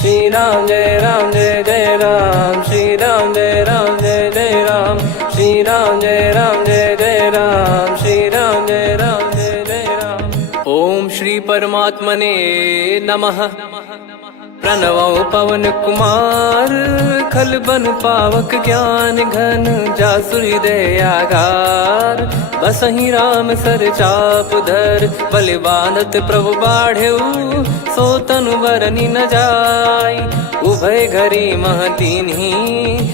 श्री राम जय जय राम, श्री राम जय जय राम, श्री राम जय जय राम, श्री राम जय जय राम। ओम श्री परमात्मने नमः। प्रणवो पवन कुमार, खल बन पावक ज्ञान घन, जासु हृदय आगार। बसहि राम सर चाप धर, बलि बांधत प्रभु बाढ़ेऊ, सो तनु बरनि न जाय। उभय घरी महतीन्ही,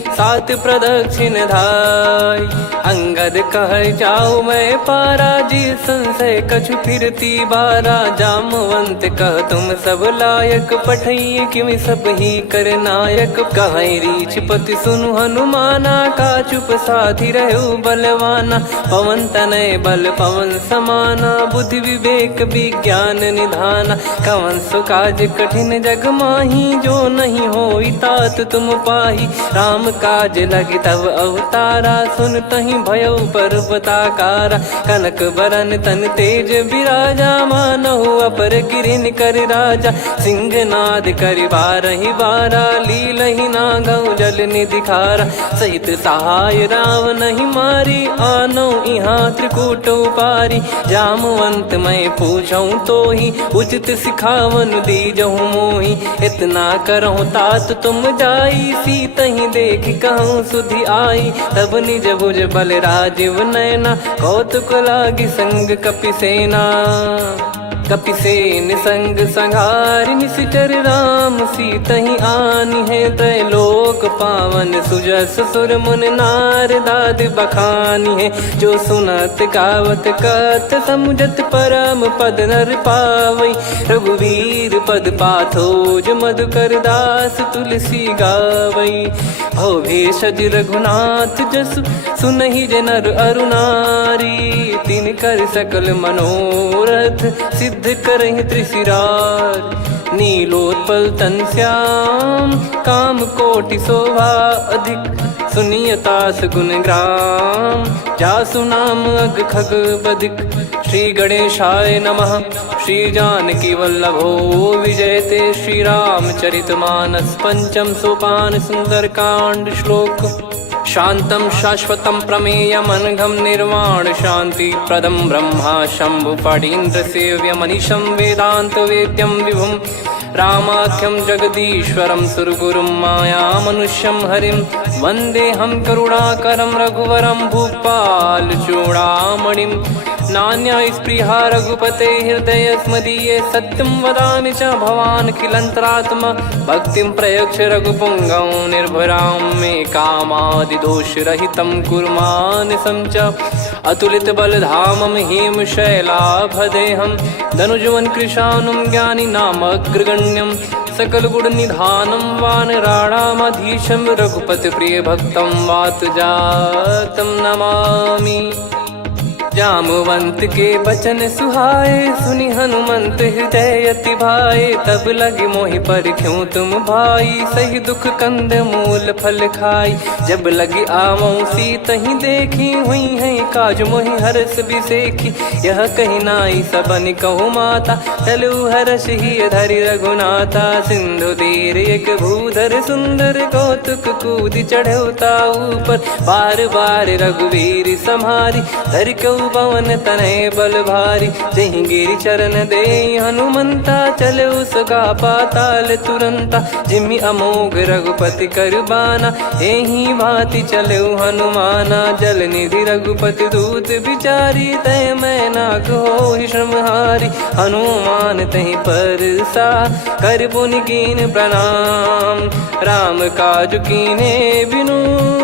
सात प्रदक्षिण धाय। अंगद कह जाऊ मैं पारा, जी संशय कछु फिरती बारा। जामवंत कह तुम सब लायक, पठई किमि सब ही कर नायक। कहीं रीछ पति सुनु हनुमाना, का चुप साधि रहु बलवाना। पवन तनय बल पवन समाना, बुद्धि विवेक विज्ञान निधाना। कवन सो काज कठिन जग माही, जो नहीं होई तात तुम पाही। राम काज लगी तब अवतारा, सुन तहि भयउ पर्वताकारा। कनक बरन तन तेज बिराजा, मानहु अपर गिरिन कर राजा। सिंहनाद करि बारहि बारा, लीलहि नागौ जल निधि खारा। सहित सहाय राम नहीं मारी, आनो इहाँ त्रिकूट उपारी। जामवंत मैं पूछऊँ तोहि, उचित सिखावन दीजहु मोहि। इतना करहु तात तुम जाई, सीतहि देख कहूँ सुधि आई। तब निज भुज बल राजीव नयना, कौतुक लागी संग कपिसेना। कपिसेन संग संघारि, निशिचर राम सीतहि आनि है। त्रैलोक पावन सुजस सुर मुन नार, दाद बखानी है। जो सुनत गावत कथ, समुझत परम पद नर पावई। रघुवीर पद पाथोज, मधुकर दास तुलसी गावई। भव भेषज रघुनाथ जसु, सुनहि जे नर अरु नारी। तिन कर सकल मनोरथ, सिद्ध करहि त्रिशिरार। नीलोत्पल तन श्याम, काम कोटि शोभा अधिक। सुनियतास गुण ग्राम, जासु नाम अग खग बदिक। श्री गणेशाय नमः। श्री जानकी वल्लभो विजयते, श्री रामचरित मानस। पंचम सोपान सुंदर कांड श्लोक। शांतं शाश्वतं प्रमेयमनघं, निर्वाण शांति प्रदं ब्रह्मा शंभु फणीन्द्र सेव्यमनिशं। वेदांत वेद्यं विभुं रामाख्यं जगदीश्वरं, सुरगुरुं माया मनुष्यं हरिं। वन्देऽहं करुणाकरं रघुवरं, भूपाल चूडामणिं। नान्या स्पृहा रघुपते हृदय स्मदीये, सत्यं वदामि च भवान् खिलन्तरात्मा। भक्तिं प्रयच्छ रघुपुङ्गं, निर्भरां मे कामादिदोषरहितं कुर्मानिसं च। अतुलित बलधामं हेमशैलाभदेहं, धनुजवन कृशानुं ज्ञानी नामग्रगण्यं। सकल गुण निधानं वानराणामधीशं, रघुपति प्रिय भक्तं वातजातं नमामि। जामवंत के बचन सुहाए, सुनि हनुमंत हृदय अति भाए। तब लगे मोहि पर क्यों तुम भाई, सही दुख कंद मूल फल खाई। जब लगे आवऊं सीतहि देखी, हुई है काज मोहि हरस बिसेखी। यह कही नाई सबन कहु माता, चलु हरष ही धरि रघुनाथा। सिंधु तीर एक भूधर सुंदर, कौतुक कूद चढ़ौता ऊपर। बार बार रघुवीर सम्हारी, धर कऊ पवन तनय बल भारी। जहि गिरि चरण दे हनुमंता, चले उसका पाताल तुरंता। जिमि अमोघ रघुपति कर बाना, एहि भांति चले हनुमाना। जल निधि रघुपति दूत बिचारी, तय मैं नाग होहि श्रमहारी। हनुमान तहि परसा, कर पुनि कीन प्रणाम। राम काज कीने बिनु,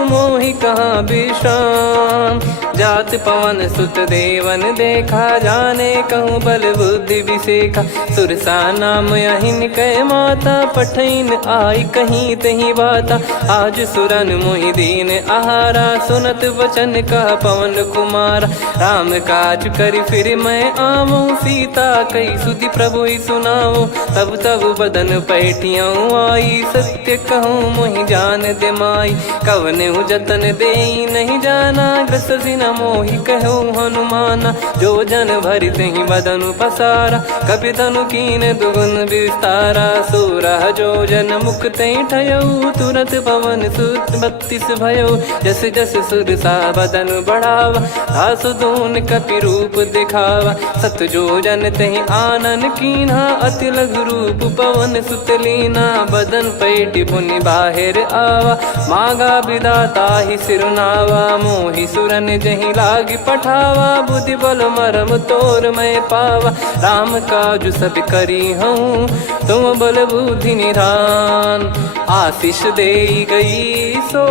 मोहि कहाँ विश्राम। जात पवन सुत देवन देखा, जाने कहूँ बल बुद्धि विसेखा। सुरसा नाम अहिन कै माता, पठैन आई कहीं तही बाता। आज सुरन मोहि दीन आहारा, सुनत वचन कह पवन कुमारा। राम काज करि फिर मैं आवऊं, सीता कई सुधि प्रभु ही सुनाओ। तब तब बदन पैठियाँ आई, सत्य कहूँ मोहि जान दे माई। कवने जतन दे नहीं जाना, ग्रसि न मोहि कहो हनुमाना। जो जन भरि तेहि बदनु पसारा, कपि तनु कीन दुगुन विस्तारा। सोरा जो जन मुख तेहि ठयऊ, तुरत पवन सुत 32 भयऊ। जस जस सुरसा बदन बढ़ावा, आसु दून कपि रूप दिखावा। सत जो जन तेहि आनन कीन्हा, अति लघु रूप पवन सुत लीना। बदन पैटि पुनि बाहिर आवा, मागा विधाता ही सिरुनावा। मोहि सुरन जहि लागी पठावा, बुद्धि बल मरम तोर मैं पावा। राम काजु सब करी हूँ, तुम बल बुद्धि निधान। आशीष देई गई सो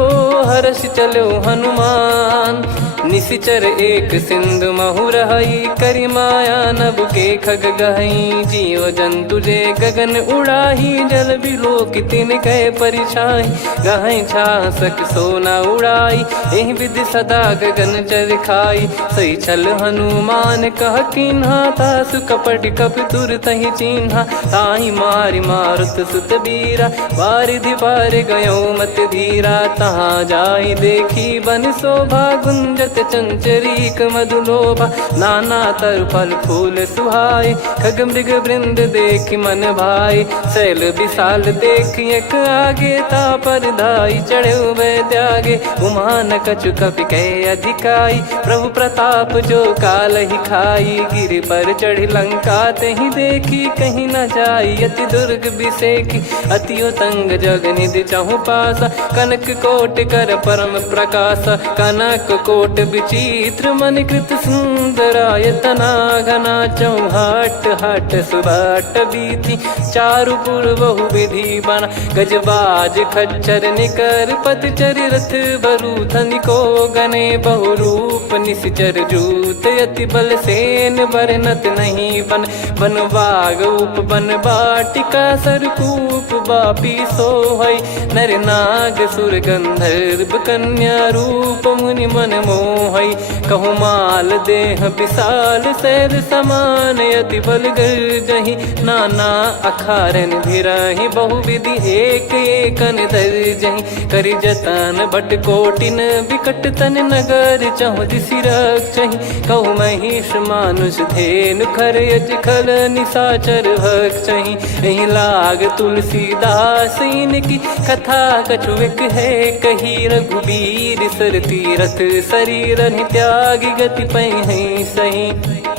हर्ष चलो हनुमान। निशिचर एक सिंधु महु रहई, करी माया नभ के खग गहई। जीव जंतु जे गगन उड़ाही, जल बिलोक तिन कह परिछाई। गहई छासक सोना उड़ाई, एहि विधि सदा गगन चर खाई। सही छल हनुमान कह कीन्हा, तासु कपट कप तुर तहि चिन्हा। ताहि मारि मारुत सुत बीरा, वारिधि पार गयो मत धीरा। तहाँ जाई देखी बन शोभा, गुंजत चंचरीक मधुलोभा। नाना तर फल फूल सुहाए, खग मृग वृंद देख मन भाई। शैल विशाल देख एक आगे, तापर धाई चढ़े वै त्यागे। उमा न कछु कपि कह अधिकाई, प्रभु प्रताप जो काल ही खाई। गिर पर चढ़ी लंका तेहि देखी, कहीं न जाई अति दुर्ग बिसेकी। अति उतंग जग निधि चहु पासा, कनक कोट कर परम प्रकाशा। कनक कोट विचित्र मन कृत सुंदरायतना। घना चौहाट हाट सुबाट बीती, चारु पुर बहु विधि बना। गजबाज खच्चर निकर पतचर, रथ बरु धनिको गने। बहु रूप निश्चर जूत, अति बल सेन बरनत नहीं बन। बन बाग उप बन बाटिका, सरकूप बापी सोहई। नर नाग सुर गंधर्व कन्या, रूप मुनि मन मोहई। कहु माल देह विशाल, शैल समान अति बल गर्जहि। नाना अखारन भिरहि, बहु विधि एक एकन दर्जहि। करि जतन बट कोटिन, बिकट तन नगर चहु दिसि रक्षहि। कहु महिष मानुष धेनु, खर यज खल निशाचर भक्षहि। एहि लाग तुलसीदास इनकी, कथा कछु एक है कही। रघुबीर सर तीरथ शरीर, त्यागी गति पै सही।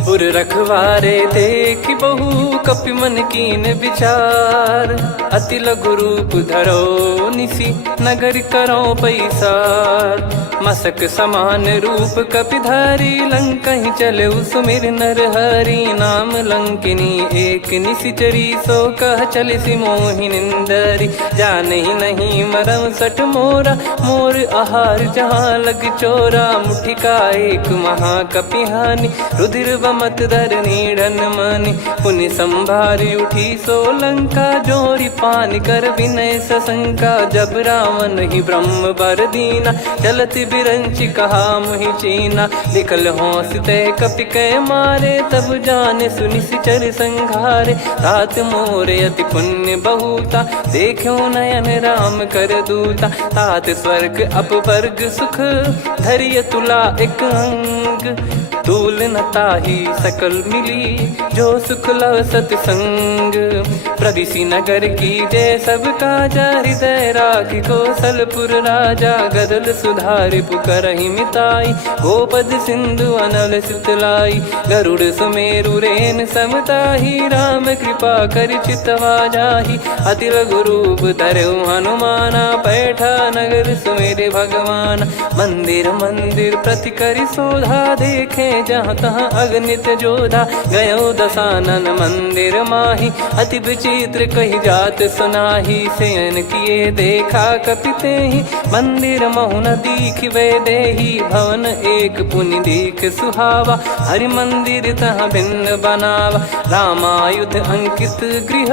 पुर रखवारे देख बहु, कपि मन कीन विचार। अति लघु रूप धरो निसी, नगर करो पैसार। मसक समान रूप कपि धारी, लंकहि चले सुमिर नर हरि। नाम लंकिनी एक निशिचरी, सो कह चलिसि मोहि निंदरी। जानहि नहीं मरम सठ मोरा, मोर आहार जहाँ लग चोरा। मुठिका एक महाकपिहानि, रुधिर बमत धरनी ढन मानि। पुनि संभारी उठी सो लंका, जोरी पान कर विनय सशंका। जब रावण ही ब्रह्म बर दीना, चलत बिरंचि कहा मुहि चीना। लिखल होंस ते कपि कै मारे, तब जाने सुनि सिचर संघारे। तात मोरे अति पुण्य बहुता, देखो नयन राम कर दूता। तात स्वर्ग अपवर्ग सुख, धरिय तुला एक अंग। तूल न ताहि सकल मिली, जो सुख लव सतसंग। प्रविशि नगर की जय सब काजा, हृदय राखि कौशलपुर राजा। गदल सुधारि पुकरहि मिताई, गोपद सिंधु अनल सितलाई। गरुड़ सुमेरु रेन समताहि, राम कृपा करि चितवा जाहि। अति लघु रूप धरऊ हनुमाना, पैठा नगर सुमेरे भगवान। मंदिर मंदिर प्रति करि शोधा, देखे जहाँ तहाँ अगणित जोधा। गयो दशानन मंदिर माही, अति विचित्र कही जात सुनाही। शयन किए देखा कपि तेहि, मंदिर महु न दीखिबे देहि। भवन एक पुनि दीख सुहावा, हरि मंदिर तहाँ भिन्न बनावा। रामायुध अंकित गृह,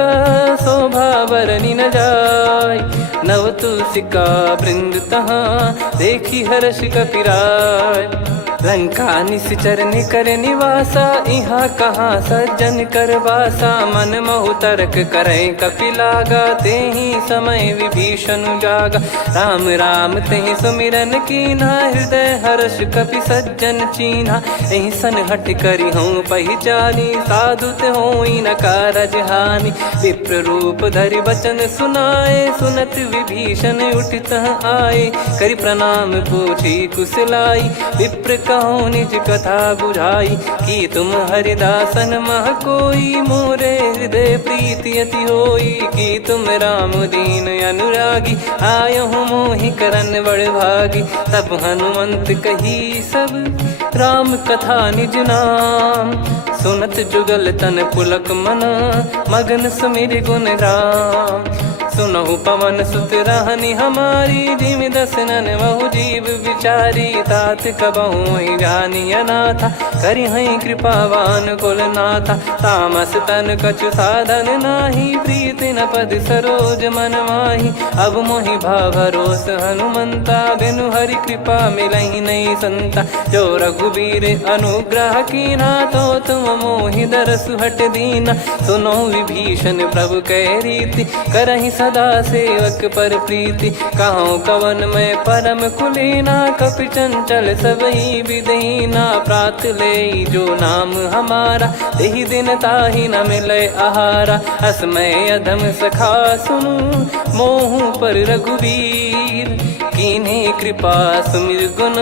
शोभा बरनि न जाय। नव तुलसी का वृंद तहाँ, देखी हर्ष कपिराय। लंका निश्चर निकर निवासा, इहा कहाँ सज्जन कर वासा। मन महु तर्क करे कपिलागा, तेहि समय विभीषण जागा। राम राम तेहि सुमिरन कीन्हा, हृदय हर्ष कपि सज्जन चीन्हा। एहि सन हट करि हूँ पहिचानी, साधु ते होई न कारज हानि। विप्र रूप धरि वचन सुनाए, सुनत विभीषण उठित आए। करि प्रणाम पूछी कुशलाई, विप्र कहो निज कथा बुझाई। कि तुम हरिदासन मह कोई, मोरे हृदय प्रीति अति होई। कि तुम राम दीन अनुरागी, आयहु मोहि करन बड़ भागी। तब हनुमंत कही सब राम कथा निज नाम, सुनत जुगल तन पुलक मना, मगन सुमिर गुण राम। सुनहु पवन सुत रहनी हमारी, जिमि दसनन महु जीव विचारी। तात कबहु ही जानी अनाथा, करि हई कृपावान कुल नाथा। तामस तन कछु साधन नाही, प्रीति न पद सरोज मन माही। अब मोहि भरोस हनुमंता, बिनु हरि कृपा मिलहि नहीं संता। जो रघुबीर अनुग्रह कीन्हा, तो तुम मोहि दरसु हट दीना। सुनो विभीषण प्रभु कह रीति, करहि सदा सेवक पर प्रीति। कहूँ कवन में परम कुलीना, कपि चंचल सबही विदहीना। प्रात ले जो नाम हमारा, तेहि दिन ताहि न मिले आहारा। असमय अधम सखा सुनु, मोहु पर रघुवीर। कीन्हे कृपा सुमिर गुण,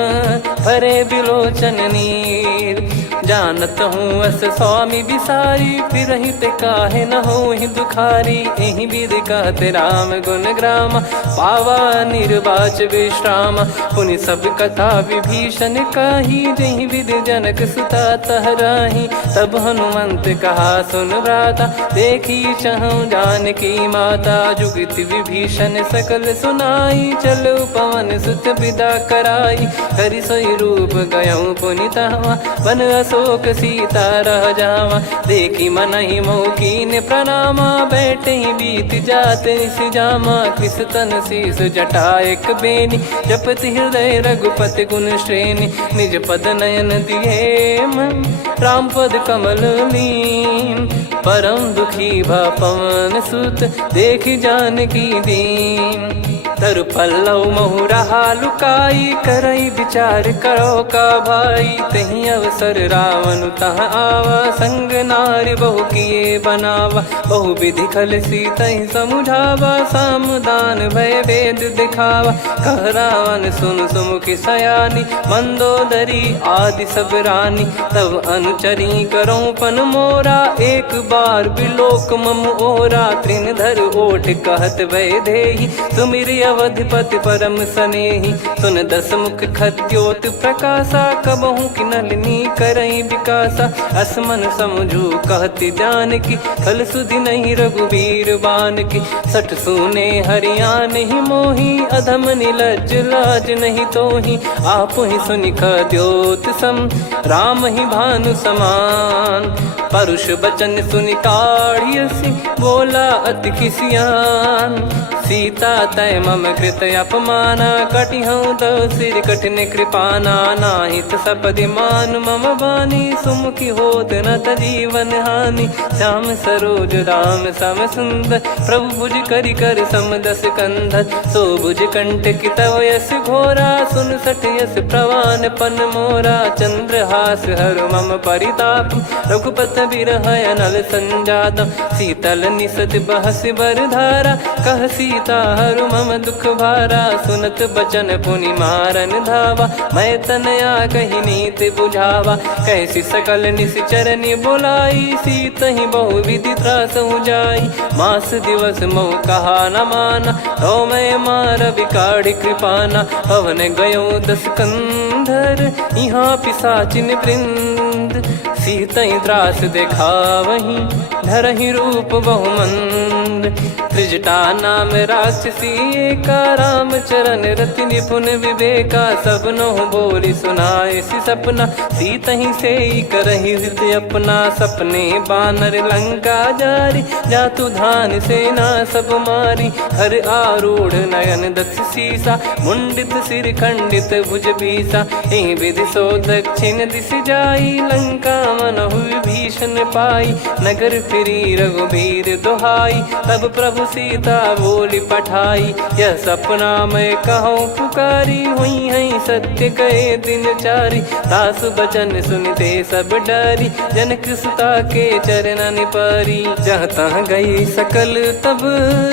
भरे बिलोचन नीर। जानत हूँ अस स्वामी बिसारी, फिरहि ते काहे न होहि दुखारी। एहि विधि कहते राम गुण ग्राम, पावा निर्वाच विश्राम। पुनि सब कथा विभीषण काही, जहि विधि जनक सुता तहराही। तब हनुमंत कहा सुन भ्राता, देखी चहु जानकी माता। जुगति विभीषण सकल सुनाई, चलो पवन सुत विदा कराई। करि सोई रूप गयऊँ पुनि तहवा, वन अशोक सीता रह जावा। देखी मनहि मोह कीन्ह प्रणामा, बैठे ही बीत जात निस जामा। कृस तन शीस जटा एक बेनी, जपति हृदय रघुपति गुण श्रेणी। निज पद नयन दिए मन, राम पद कमल लीन। परम दुखी भा पवन सुत, देखि जानकी दीन। तरु पल्लव महु रहा लुकाई, करई विचार करो का भाई। तहि अवसर रावण तह आवा, संग नारी बहु किए बनावा। बहु विधि खल सीतहि समुझावा, सामदान भय वेद दिखावा। कह रावण सुन सुमुखि सयानी, मंदोदरी आदि सब रानी। तब अनुचरी करो पन मोरा, एक बार बिलोक मम ओरा। तृण धर ओठ कहत भय देहि, सुमिर अवधिपति परम सनेहि। सुन दस मुख खद्योत प्रकाशा, कबहु कि नलिनी करई विकासा। असमन समझू कहति जानकी, खल सुधि नहीं रघुवीर बानकी। सठ सुने हरियाण ही मोही, अधम निलज्ज लाज नहीं तोही। आप ही सुनि खद्योत सम, राम ही भानु समान। परुष बचन सुनि काढ़ियसि, बोला अति किसियान। सीता तय मम कृत अपमाना, कटिहऊँ तो सिर कठिन कृपाना। नाहित सपदि मान मम बानी, सुमुखी होत न जीवन हानि। श्याम सरोज राम सम सुंदर, प्रभु भुज करि कर सम दस कंधर। सो भुज कंठ की तव यस घोरा, सुन सठ यस प्रवान पन मोरा। चंद्रहास हर मम परिताप, रघुपत बिरह अनल संजातम। शीतल निसत बहस बर धारा, कह सीता हरु मम दुख भारा। सुनत बचन पुनि मारन धावा, मैं तनया कही नीति बुझावा। कैसी सकल निश्चरनि बुलाई, सीतहि बहु विधि त्रासहु जाई। मास दिवस मोह कहा न माना, तो मैं मार बिकाढ़ी कृपाना। पवन गयो दस कंधर, यहाँ पिशाचिन वृंद। मंद, सीतई त्रास देखावहीं धरहि रूप बहुमंद। त्रिजटा नाम राक्षसी एका, राम चरण रति निपुण विवेका। सबनो बोली सुनाए सि सपना, सीतहि से करहि हृत अपना। सपने बानर लंका जारी, जातु धान सेना सब मारी। हर आरूढ़ नयन दक्ष सीसा, मुंडित सिर खंडित भुज बीसा। ए विधि सो दक्षिण दिश जाई, लंका मनहु भीषण पाई। नगर फिरी रघुबीर दुहाई, तब प्रभु सीता बोली पठाई। यह सपना मैं कहूँ पुकारी, हुई है सत्य कहे दिन चारी। दास बचन सुनते सब डरी, जनक सुता के चरण पारी। जहाँ तहाँ गई सकल तब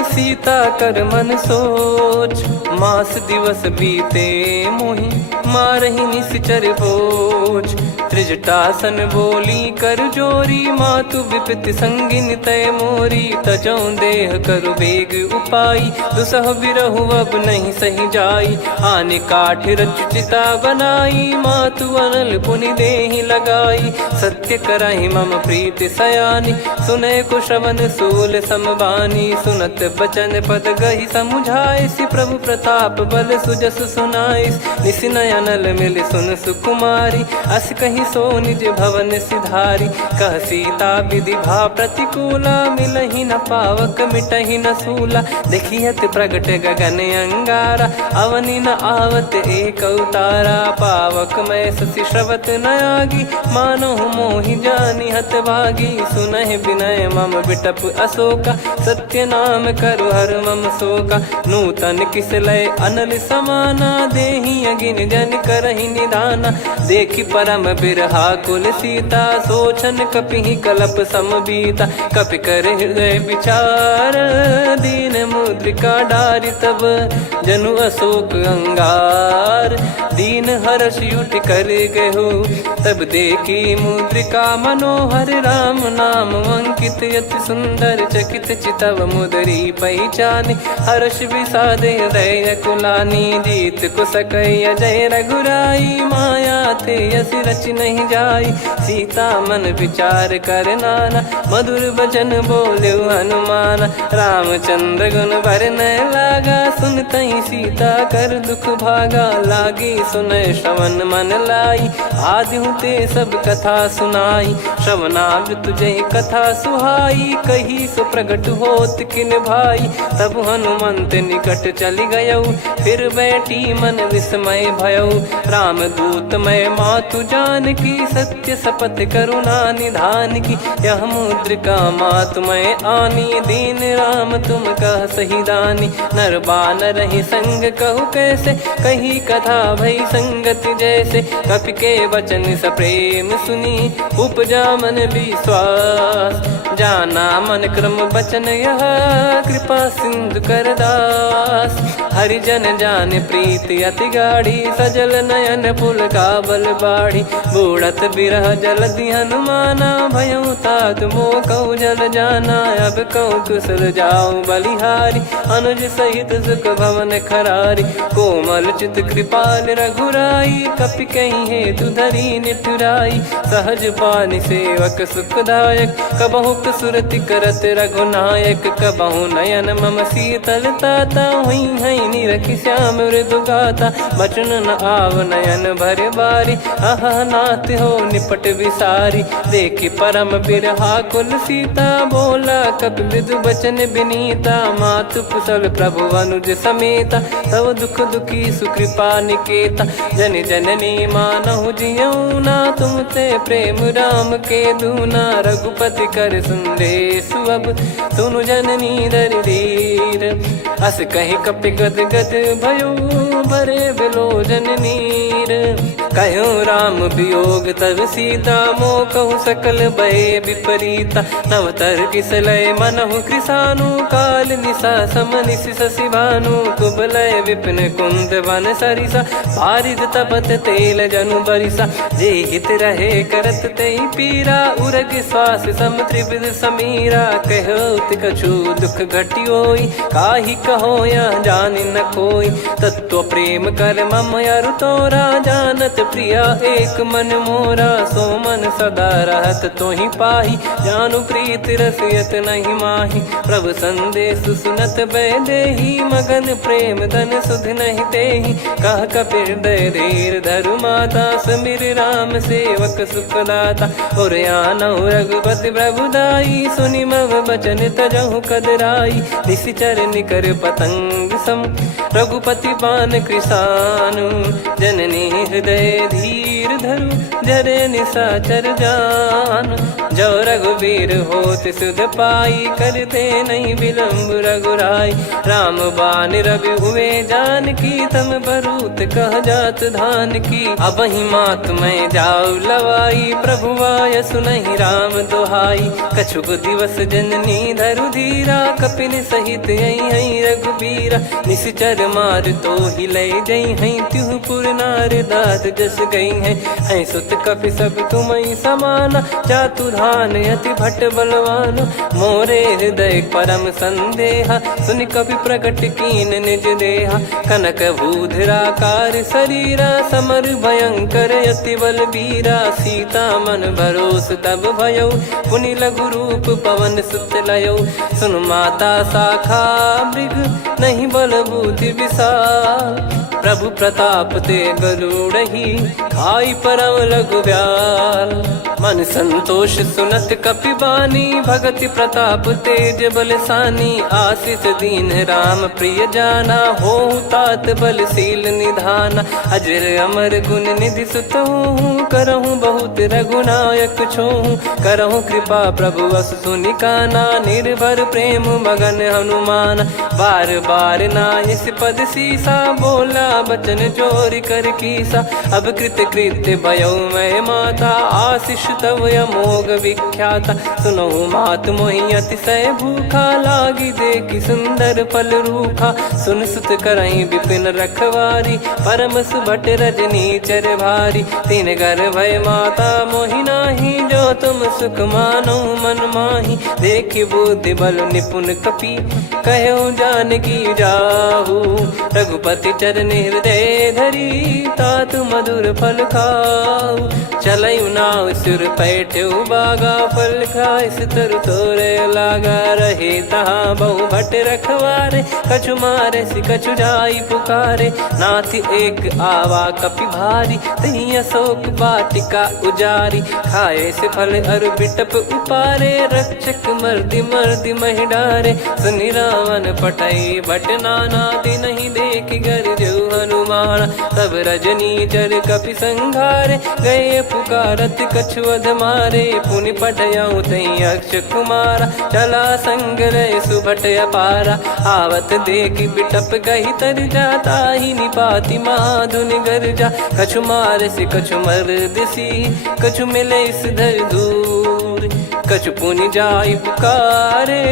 सीता कर मन सोच। मास दिवस बीते मोहि मारहि निश्चर बोझ। त्रिजटासन बोली कर जोरी, मातु विपत्ति संगिन तय मोरी। तजौ देह करु बेग उपाई, दुसह बिरहु अब नहीं सही जाई। आने काठ रचिता बनाई, मातु अनल पुनि देहि लगाई। सत्य करहि मम प्रीति सयानी, सुनय को श्रवण सूल समबानी। सुनत बचन पद गहि समुझाए, सि प्रभु प्रताप बल सुजस सुनाइस। निस नयनल मिल सुन सुकुमारी, अस कहि सो निज भवन सिधारी। कह सीता विधि भा प्रतिकूला, मिलहि न पावक मिटहि न सूला। देखियत प्रगट गगन अंगारा, अवनि न आवत एक अवतारा। पावक मैं शशि श्रवत न आगी, मानो मोहि जानि हत भागी। सुनहि विनय मम बिटप अशोका, सत्य नाम करु हर मम शोका। नूतन किस लय अनल समाना, देहि अगिन जन करहि निदाना। देखि परम बिरहा कुल सीता, सोचन कपिहि कलप समबीता। कपि कर हृदय विचार, दीन मुद्रिका डारि तब जनु अशोक अंगार। दीन हर्ष उठ कर गहु, तब देखी मुद्रिका मनोहर। राम नाम अंकित अति सुंदर, चकित चितव मुदरी पहचान। हर्ष विषाद हृदय कुलानी, जीत को सकय जय रघुराई। माया थे यस रच नहीं जाई, सीता मन विचार कर नाना। मधुर बचन बोले हनुमान, रामचंद्र गुण बरन लागा। सुनतहि सीता कर दुख भागा, लागी सुनय श्रवण मन लाई। आदि ते सब कथा सुनाई, श्रवणामृत जय कथा सुहाई। कही सो प्रगट होत किन भाई, तब हनुमंत निकट चली गयौ। फिर बैठी मन विस्मय भयौ, राम दूत मैं मातु जानकी। सत्य शपथ करुणा निधान की, यह मुद्रिका मातु मैं आनी। दीन राम तुम कह सही दानी, नर बानर ही संग कहु कैसे। कही कथा भई संगति जैसे, कपि के वचन सप्रेम सुनी। उपजा मन विश्वास, जाना मन क्रम बचन यह। कृपा सिंधु कर दास, हरिजन जान प्रीति अति गाढ़ी। सजल नयन पुल का बल बाढ़ी, बूढ़त बिरह जल दी हनुमाना। भयउ तात मोह कहु जल जाना, अब कहु कुशल जाऊ बलिहारी। अनुज सहित सुख भवन खरारी, कोमल चित कृपाल रघुराई। कपि कहीं हेतु धरी निठुराई, सहज पानि सेवक सुखदायक। कबहु सुरति करत रघुनायक, कबहु नयन मम शीतल ताता। हुई है निरखि श्याम मृदु गाता, बचन न आव नयन भर बारी। आहा नाथ हो निपट विसारी, देखि परम बिरहा कुल सीता। बोला कपि मृदु बचन बिनीता, मातु कुशल प्रभु अनुज समेता। तव दुख दुखी सुकृपा निकेता, जन जननी मानहु जियऊ ना। तुम ते प्रेम राम के दूना, रघुपति कर संदेश अब सुनु जननी दर धीर। अस कहि कपि गद गद भयो, भरे बिलोचन नीर। कहो राम वियोग तब सीता, मोह कहु सकल भय विपरीता। नवतर किसलय मनहु कृसानु, काल निशा समनिशि शशि भानु। कुबलय विपिन कुंद वन सरिसा, पारिद तपत तेल जनु बरिसा। जे हित रहे करत तेहि पीरा, उरग श्वास सम त्रिविध समीरा। कहो कछु दुख घटियोई, काहि कहो या जान न कोई। तत्व प्रेम कर मम अरु तोरा, जानत प्रिया एक मन मोरा। सो मन सदा रहत तो ही पाही, जानु प्रीत रसियत नहीं माही। प्रभु संदेश सुनत बैदेही, मगन प्रेम धन सुध नहीं तेही। कह कपिर दय धीर धरु माता, समिर राम सेवक सुखदाता। और आनौ रघुपति प्रभुदाई, सुनि मव बचन तजहु कदराई। निशिचर निकर पतंग सम, रघुपति पान कृसानु। जननी हृदय धीर धरु, जरे निशाचर जान। जो रघुवीर होत सुध पाई, करते नहीं विलम्ब रघुराई। राम बान रवि हुए जानकी, तम बरूत कह जात धान की। अब ही मात मैं जाऊ लवाई, प्रभु आय सुनहि राम दोहाई। कछुक दिवस जननी धरु धीरा, कपिन सहित यही रघुबीरा। निशिचर मार तो ही ले जई हैं, त्युह पुर नार दाद जस गई हैं। सुत कपि सब तुमहि समाना, जातु धान अति भट बलवान। मोरे हृदय परम संदेहा, सुनि कपि प्रकट कीन निज देहा। कनक भूधराकार शरीरा, समर भयंकर अति बलबीरा। सीता मन भरोस तब भयउ, पुनि लघु रूप पवन सुत लयउ। सुन माता शाखा मृग, नहीं बल बुद्धि विशाल। प्रभु प्रताप ते गरुड़हि, खाई परम लघु ब्याल। मन संतोष सुनत कपि बानी, भगति प्रताप तेज बलसानी। आशीष दीन राम प्रिय जाना, होहु तात बलशील निधाना। अजर अमर गुण निधि सुतहु, करहु बहुत रघुनायक छोहु। करहु कृपा प्रभु अस सुनि काना, निर्भर प्रेम मगन हनुमान। बार बार नायस पद सीसा, बोला बचन चोरी कर कीसा। अब कृत कृत्य भयउ मैं माता, आशीष तव अमोघ विख्याता। सुनहु मात मोहि अतिशय भूखा, लागी देखि सुंदर फल रूखा। सुन सुत करहि विपिन रखवारी, परम सुभट रजनी चर भारी। तीन घर भय माता मोहि नाही, जो तुम सुख मानो मन माही। देखि बुद्धि बल निपुण कपि, कहु जानकी जाहु। रघुपति चरण हृदय धरी, तात मधुर फल खाऊ। चलयु नाव सुर पैठ्यु बागा, फल खाइस तरु तोरे लागा। रहे तहाँ बहु भट रखवारे, कछु मारे सि कछु जाई पुकारे। नाथ एक आवा कपि भारी, तही अशोक वाटिका उजारी। खाए से फल अरु बिटप उपारे, रक्षक मर्दि मर्दि महि डारे। सुनि रावण पटई भट नाना, तिनहि देखि गरजउ हनुमान। तब रजनी चर कपि संघारे, गए पुकारत कछु अध मारे। पुनि पठयउ तई अक्ष कुमारा, चला संग रहे सुभट अपारा। आवत देखि बिटप गही तर जाता, ही निपाति महाधुनि गर्जा। कछु मार से कछु मर्दिसी, कछु मिले इस धर दूर। कछु पुनि जाई पुकारे,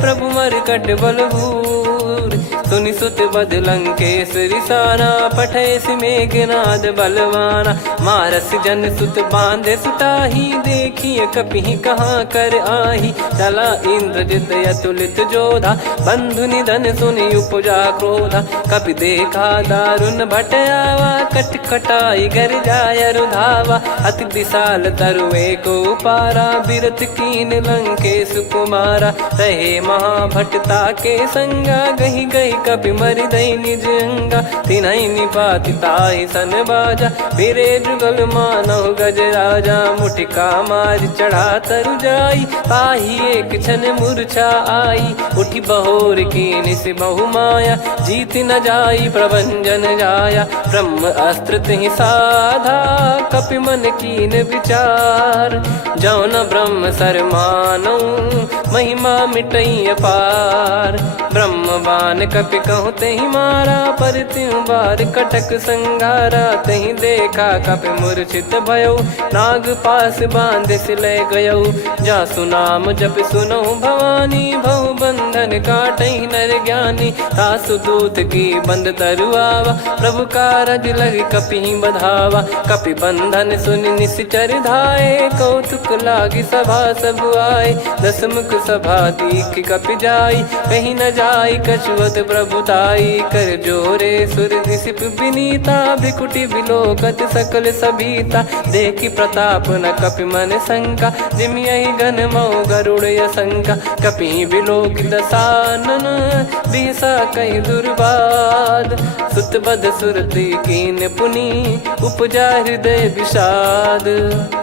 प्रभु मरकट बलभूर। सुनि सुत बद लंकेश्वरी साना, पठय मेघनाद बलवाना। मारस जन सुत बांधे सुताही, देखिए कपि कहाँ कर आही। चला इंद्रजित अतुलित जोधा, बंधु निधन सुनि उपजा क्रोधा। कपि देखा दारुण भट आवा, कट कटाई गर जाय रुधावा। अति विशाल तरुए को पारा, बिरत कीन लंकेश कुमारा। रहे महाभटता के संगा, गही गही कपि मरि दई निज अंगा। तिन्हि निपाति ताहि सन बाजा, फिरे जुगल मानव गज राजा। मुटिका मार चढ़ा तरु जाई, ताहि एक क्षण मूर्छा आई। उठि बहोर कीन से बहु माया, जीत न जाई प्रभंजन जाया। ब्रह्म अस्त्र तिहि साधा, कपि मन कीन विचार। जौ न ब्रह्म सर मानौ, महिमा मिटई अपार। ब्रह्म बान कपि कहु तहि मारा, पर त्यों बार कटक संगारा। तहि देखा कपि मूर्छित भयउ, नाग पास बांध सिले गयउ। जासु नाम जप सुनहु भवानी, भव बंधन काटहि नर ज्ञानी। तासु दूत की बंद तरुआवा, प्रभु कारज लग कपि बधावा। कपि बंधन सुनि निश्चर धाये, कौतुक लागी सभा सब आए। दस मुख सभा दीख कपि जाई, कहीं न जाई कछुवत प्रभुताई। कर जोरे सुर दिसिप विनीता, भ्रिकुटि बिलोकत सकल सबीता। देखि प्रताप न कपि मन शंका, जिमियहि गन मऊ गरुड़ असंका। कपि बिलोक दसानन, बिहसा कहि दुर्वाद। सुत बध सुरति कीन पुनि, उपजा हृदय विषाद।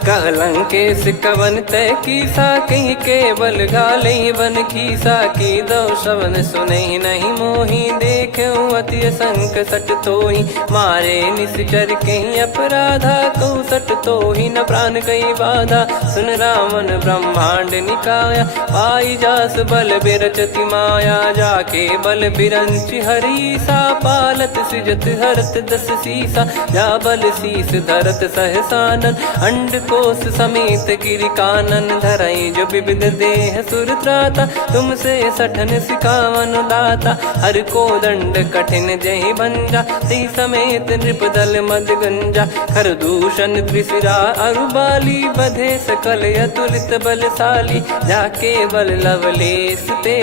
कहलंकेश कवन तय कीसा, कहीं केवल गाले बन खीसा। की दो श्रवण सुने नहीं मोही, देखे अति संक सट तोही। मारे निश्चर कहीं अपराधा, कहूँ सट तोही न प्राण कहीं बाधा। सुन रावण ब्रह्मांड निकाया, पाई जास बल बिरचति माया। जाके बल बिरंच हरीसा, पालत सृजत हरत दस सीसा। जा बल शीस धरत सहसानन, अंड कोश समेत गिरि कानन। धरई जो विविध देह सुर त्राता, तुमसे सठन सिखावन दाता। हर को दंड कठिन जहि भंजा, ती समेत नृप दल मद गंजा। खर दूषण त्रिशिरा अरुबाली, बधे सकल अतुलित बलशाली। जाके बल लवलेस ते,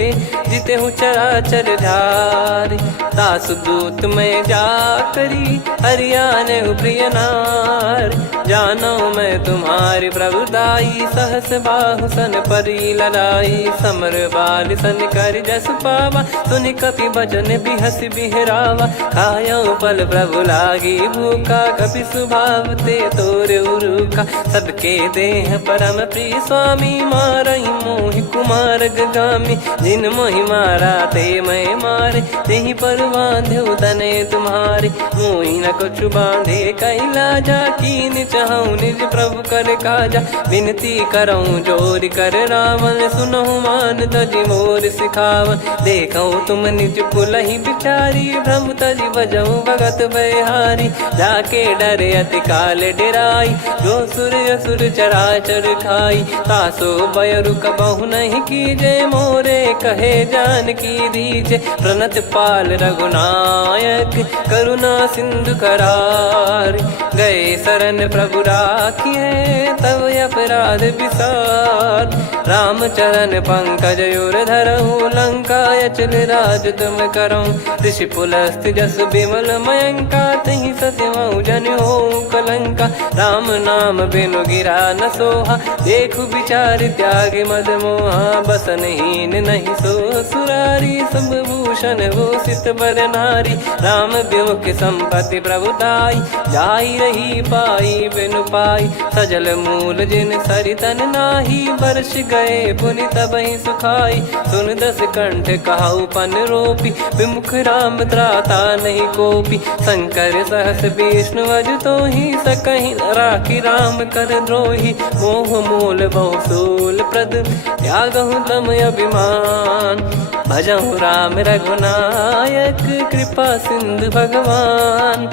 जिते हूँ चराचर धारी। दास दूत में जा करी, हरियाने प्रिय नार। जानो मैं तुम्हारी प्रभुताई, सहस बाहु सन परी लड़ाई। समर बाल सन कर जस पावा, सुनि कपि भजन बिहस बिहरावा। खायो पल प्रभु लागी भूखा, कपि स्वभाव ते तोर उरुखा। सबके देह परम प्रिय स्वामी, मारई मोहि कुमार गगामी। जिन मोहि मारा ते मैं मारे, तेहि पर बांधो तने तुम्हारे। मोहि न कुछ बांधे कैलाजा, कीन चाहूँ निज प्रभु कर काजा। विनती करऊँ जोर कर रावण, सुनहु मान तजि मोर सिखावन। देखऊँ तुम निज पुलहि बिचारी, भ्रम तजि बजऊँ भगत बहारी। जाके डरे अति काल डेराई, जो सुर असुर चराचर खाई। तासो बयरु कबहु नहीं कीजे, मोरे कहे जान की दीजे। प्रणत पाल रघुनायक, करुणा सिंधु करार। गए शरण प्रभु राखिए, तब अपराध विसार। राम चरण पंकज उर धरऊँ, लंका अचल राज तुम करऊँ। ऋषि पुलस्त जस विमल मयंका, तहि सत्यमऊ जन हो कलंका। राम नाम बिनु गिरा न सोहा, देखु विचार त्याग मद मोहा। बसनहीन नहीं सो सुरारी, सब भूषण भूषित बर नारी। राम विमुख संपत्ति प्रभुताई, जाई रही पाई बिनु पाई। सजल मूल जिन सरितन नाही, वर्ष गए पुनि तबहि सुखाई। सुन दस कंठ कहाऊ पन रोपी, विमुख राम त्राता नहीं कोपी। शंकर सहस विष्णु अज तोहि, सकहि न राखी राम कर द्रोही। मोह मूल बहु सूल प्रद, त्यागहु तम अभिमान। भजहु राम रघुनायक, कृपा सिंधु भगवान।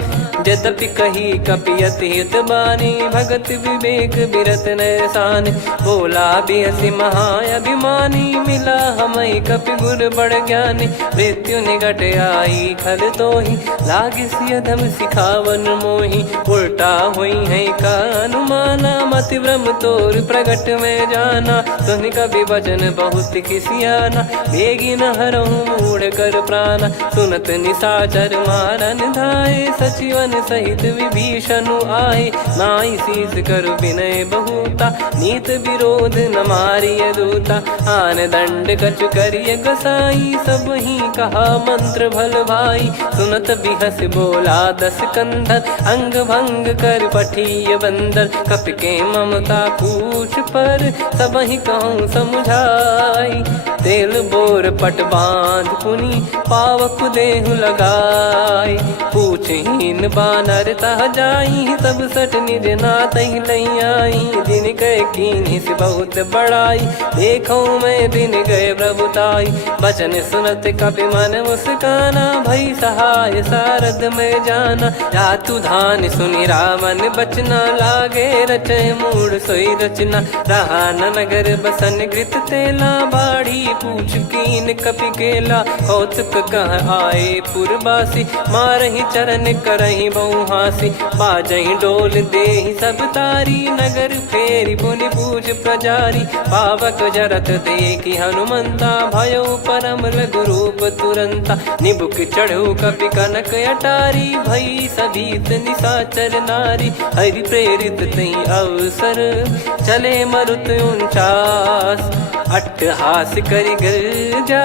यद्यपि कही कपियति हित बानी, भगत विवेक बिरत नैसान। बोला बिहसि महाअभिमानी, मिला हमई कपि गुर बड़ ज्ञानी। मृत्यु निकट आई खल तोहि, लागिसि अधम सिखावन मोहि। उल्टा हुई है का अनुमाना, मति भ्रम तोर प्रगट में जाना। सुन कवि वचन बहुत खिसियाना, बेगी न हरहु मूढ़ कर प्राणा। सुनत निशाचर मारन धाये, सचिवन सहित विभीषणु आए। नाई शीस कर विनय बहुता, नीत विरोध न मारिय दूता। आन दंड कछु करिय गसाई, सब ही कहा मंत्र भल भाई। सुनत बिहस बोला दस कंधर, अंग भंग कर पठिय बंदर। कपि के ममता पूछ पर, सब ही कहूँ समुझाई। तेल बोर पट बांध पुनि, पावक देहु लगाई। पूछहीन बानर तह जाई, सब सट निज नातहि लई आई। दिन गए कीन्ही से बहुत बड़ाई, देखो मैं दिन गए प्रभुताई। बचन सुनत कपि मन मुस्काना, भई सहाय सारद में जाना। जातु धान सुनि रावण बचना, लागे रचय मूढ़ सोई रचना। रहा न नगर बसन घृत तेला, बाढ़ी पूछ कीन कपि केला कौतुक कह आए पुरबासी मारही चरण करही बहु हासी बाजही डोल देहि सब तारी नगर फेरी पुनि पूज प्रजारी पावक जरत देखी हनुमंता भयो परम लघु रूप तुरंता निबुक चढ़ू कपि कनक अटारी भई सभीत निशाचर नारी हरि प्रेरित तई अवसर चले मरुत 49 अट्टहास करि गिरजा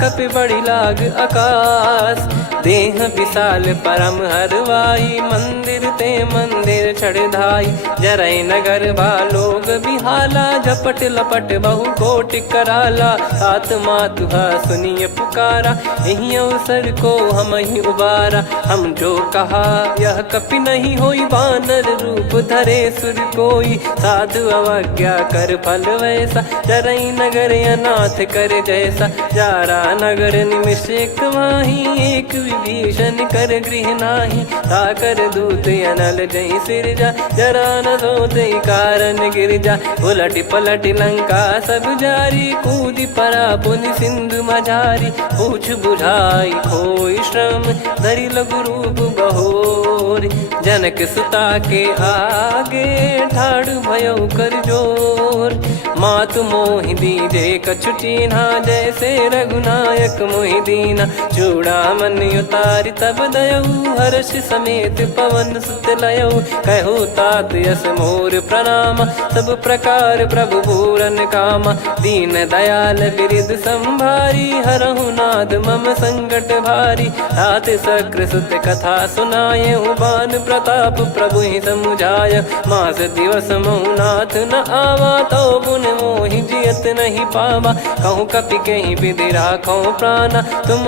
कपि बड़ी लाग आकाश देह विशाल परम हरवाई मंदिर ते मंदिर चढ़ाई जरई नगर बालोग बिहाला झपट लपट बहु कोट कराला आत्मा तुहा सुनिय पुकारा यही अवसर को हम ही उबारा हम जो कहा यह कपि नहीं होई बानर रूप धरे सुर कोई साधु अवज्ञा कर फल वैसा जरई नगर अनाथ कर जैसा जारा नगर निमिष एक माही एक विभीषण कर गृह नाही ताकर दूत अनल जय सिरजा जरा न सोते कारण गिरजा उलट पलट लंका सब जारी कूदी परा पुनि सिंधु मझारी पूछ बुझाई खोई श्रम धरि लघु रूप बहोरी जनक सुता के आगे ठाड़ भयो कर जोर मातु मोहि दीजे कछु चीन्हा जैसे रघुनायक मोहि दीना चूड़ामन उतारि तब दयऊ हर्ष समेत पवन सुत लयऊ कहु तात यस मोर प्रणाम सब प्रकार प्रभु पूरन कामा दीन दयाल बिरिद संभारी हरहु नाद मम संकट भारी तात सक्र सुत कथा सुनाये बान प्रताप प्रभु ही समुझाय मास दिवस महु नाथ न आवा तो पुन मोहि जियत नहीं पावा कहूँ कपि कहीं विधि राखो प्राणा तुम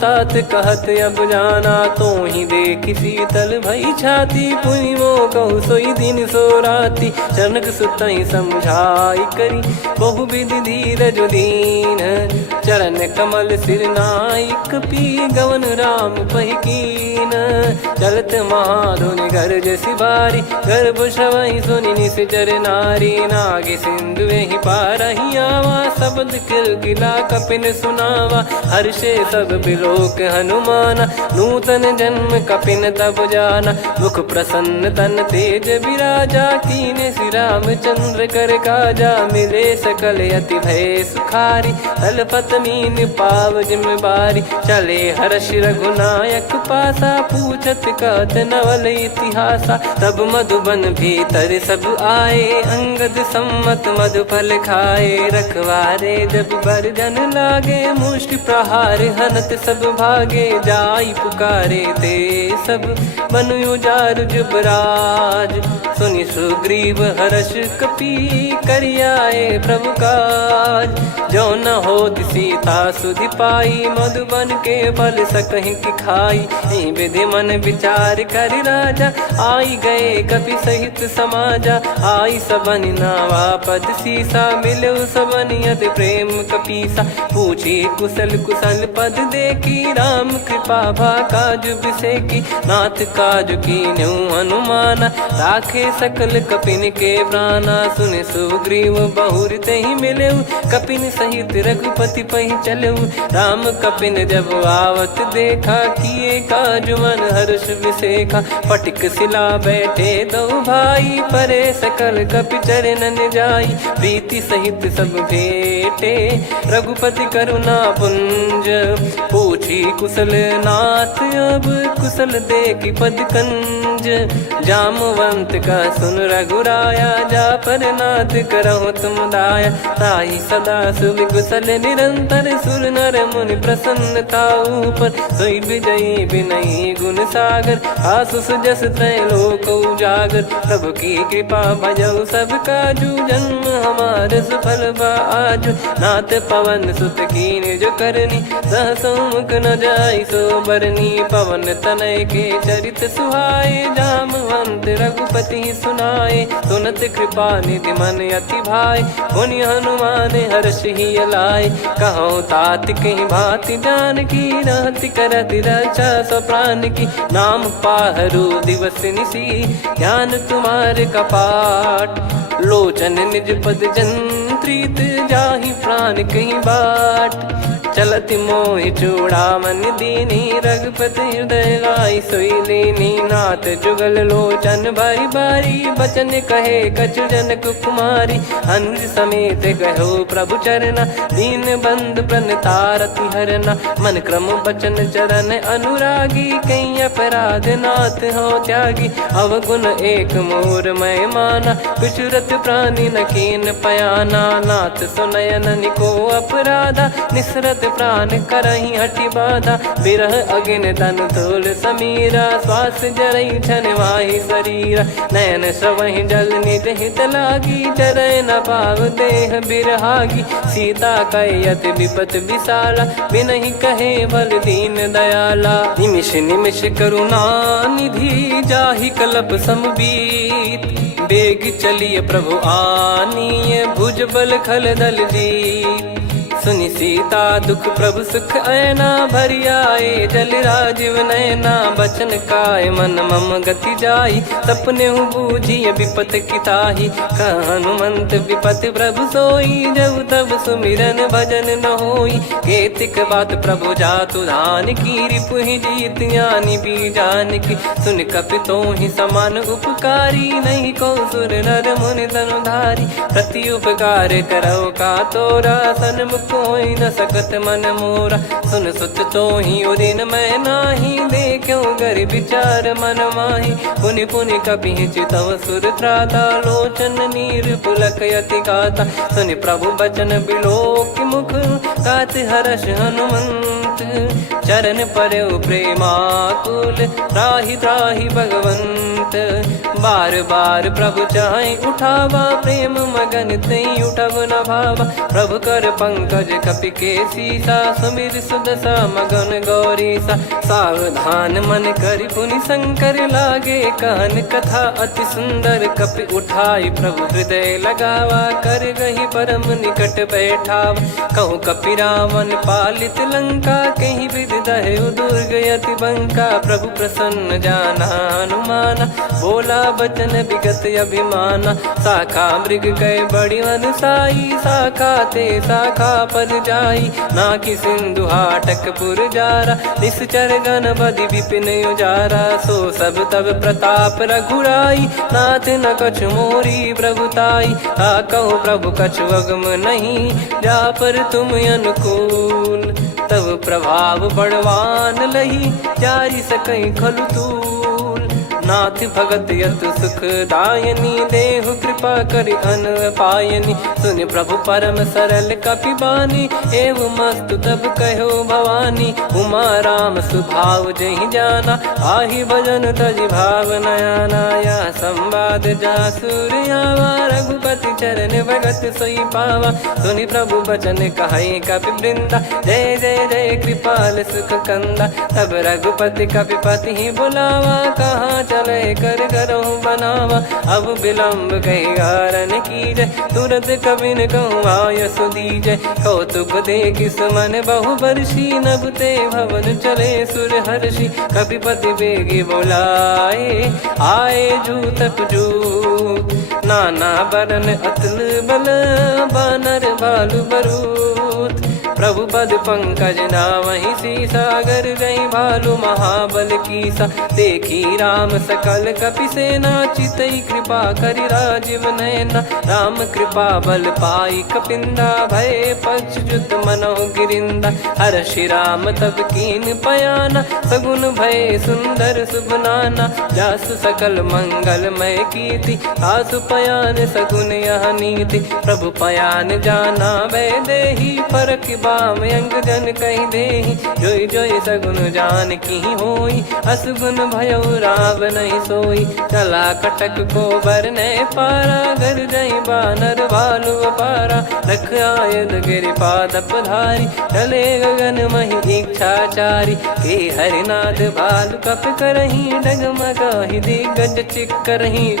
तात कहत अब जाना तो ही देख शीतल भई छाती पुनि मो कहु सोई दिन सो राती जनक सुतई समझाई करी बहु विधि धीरज दीन चरण कमल सिर नाइक पी गवन राम पहिकीन चलत महाधुनि गर्ज सिबारी गर्भ श्रवहि सुनि निश्चर नारी नागे सिंधु ही पारही आवा शब्द किलकिला कपिन सुनावा हर्षे सब बिलोक हनुमाना नूतन जन्म कपिन तब जाना मुख प्रसन्न तन तेज विराजा कीने श्री रामचंद्र कर काजा मिले सकल अति भय सुखारी तलपत मीन पाव जिम्मेवारी चले हर्ष रघुनायक पासा पूछत कहत नवल इतिहासा तब मधुबन भीतर सब आए अंगद सम्मत मधुफल खाए रखवारे जब बरजन लागे मुष्टि प्रहार हनत सब भागे जाई पुकारे ते सब मनु उजार जुबराज सुनि सुग्रीव हर्ष कपि करियाए प्रभु काज जो न हो सीता सुधि पाई मधुबन के फल सकहि की खाई विधि मन विचार कर राजा आई गए कपि सहित समाजा आई सबन नावा पद सीसा मिलो सबनियत प्रेम कपीसा पूछी कुशल कुशल पद देखी राम कृपा भा काज बिसेकी नाथ काज की न्यू हनुमाना राखे सकल कपिन के प्राणा सुन सुग्रीव बहुर ते ही मिले कपिन सहित रघुपति पही चले राम कपिन जब आवत देखा किए काज मन हर्ष विसेखा पटिक सिला बैठे दो भाई परे सकल कपि चरणन जाई प्रीति सहित सब भेटे रघुपति करुणा पुंज पूछी कुशल नाथ अब कुशल देखी पद कंज जामवंत का सुन रघुराया जा पर नाथ करहु तुम दाया ताई सदा सुभि कुशल निरंतर सुर नर मुनि प्रसन्नता ऊपर सोई विजयी विनयी गुण सागर आसु सुजस त्रैलोक उजागर प्रभु की कृपा भजऊ सब काजू जन्म हमार सफल बाजू नाथ पवन सुत कीन जो करनी सहसो मुख न जाई सो बरनी पवन तनय के चरित सुहाए जामवंत रघुपति सुनाए सुनत कृपा निधि मन अति भाई पुनि हनुमान हर्ष ही लाए कहो तात कहीं भांति जान की रहति करति रक्षा सो प्राण की नाम पाहरू दिवस निसी ध्यान तुम्हारे कपाट लोचन निज पद जन प्रीत जाहि प्राण कहीं बाट। चलत मोहि चूड़ामन दीनी रघुपति हृदय लाई सोई लीनी। नाथ जुगल लोचन बारी बारी बचन कहे कछु जनक कुमारी। हंस समेत गहो प्रभु चरना दीन बंद प्रणतारति हरना। मन क्रम बचन चरण अनुरागी कहीं अपराध नाथ हो त्यागी। अवगुण एक मोर मैं माना विचुरत प्राणी न कीन पयाना। नाथ सुनयन निको अपराधा निसरत प्राण करही हटि बाधा। बिरह अगिन तन तोल समीरा श्वास जरई छन वाहि शरीरा। नयन सवहि जल निज हित लागी चरय न पाव देह बिरहागी। सीता कयत विपत विशाला बिनहि कहे बल दीन दयाला। निमिष निमिष करुणा निधि जाहि कलप समबीत। बेग चलिए प्रभु आनीय भुज बल खल दल जीत। सुनि सीता दुख प्रभु सुख ऐना भरि आए जल राजीव नैना। बचन काय मन मम गति जाई सपने बूझी विपत किताही। हनुमंत विपत प्रभु सोई जब तब सुमिरन भजन न होई। केतिक बात प्रभु जातु धान की रिपुहि जीत ज्ञानी बीजान की। सुन कपितो ही समान उपकारी नहीं को सुर नर मुनि तनुधारी। प्रति उपकार करो का तोरा सन्मुख कोई न सकत मन मोरा। सुन सुत तो ही उदिन मैं नाही देखो गर विचार मन माही। पुनि पुनि कपि चितव सुर त्राता लोचन नीर पुलक यति गाता। सुनि प्रभु बचन बिलोक मुख गात हर्ष हनुमंत। चरण परयो प्रेमाकुल त्राहि त्राहि भगवंत। बार बार प्रभु चाहे उठावा प्रेम मगन तई उठब न भावा। प्रभु कर पंकज कपि के सीसा सुमिर सुदशा मगन गौरीसा। सावधान मन करि पुनि शंकर लागे कहन कथा अति सुंदर। कपि उठाई प्रभु हृदय लगावा कर गही परम निकट बैठावा। कहूँ कपि रावण पालित लंका कहीं विधि दहु दुर्ग यति बंका। प्रभु प्रसन्न जाना हनुमाना बोला बचन विगत अभिमाना। शाखा मृग गए बड़ी अनुसाई शाखा ते शाखा पर जाई। ना कि सिंधु हाटक पुर जारा निश्चर गण बदि विपिन उजारा। सो सब तब प्रताप रघुराई नाथ न कछु मोरी प्रभुताई। कहो प्रभु कछु अगम नहीं जा पर तुम अनुकूल। तब प्रभाव बड़वान लही जारी सकई खलु तूल। नाथ भगत यत सुख दायनी देहु कृपा करि अन पायनी। सुन प्रभु परम सरल कपि बानी एवं मस्तु तब कहो भवानी। उमा राम सुभाव जहि जाना आहि भजन तजि भाव नयाना। या संवाद जासुर आवा रघुपति चरण भगत सोई पावा। सुनि प्रभु बचन कहे कपि वृंदा जय जय जय कृपाल सुख कंदा। तब रघुपति कपि पति ही बुलावा कहाँ चले कर करहु बनावा। अब विलम्ब कही कारण कीजय तुरंत कबिन कहूँ आयस दीजय। कौतुक देख सुमन बहु बरसी नभ ते भवन चले सुर हर्षि। कपिपति बेगी बोलाए आए जूतक जूत। नाना बरन अतुल बल बानर भालु बरूत। प्रभु पद पंकज नावहि सीसागर गई भालु महाबल कीसा। देखी राम सकल कपि सेना चितई कृपा करि राजीव नयना। राम कृपा बल पाई कपिंदा भय पक्ष जुत मनो गिरिंदा। हर्षि राम तब कीन पयाना सगुन भय सुंदर सुभनाना। जासु सकल मंगलमय कीर्ति आसु पयान सगुन यह नीति। प्रभु पयान जाना वै देही फरक बाम अंग जन कहीं देही। जोई जोई सगुन जान की होई असगुन भयो राव नहीं सोई। चला कटक को बरने पारा घर जई बानर भालु पारा। रख आयद गिरि पाद पधारी चले गगन मही इच्छाचारी। के हरिनाथ भालु कप करही डगमगाहि दिग्गज चिक्करही।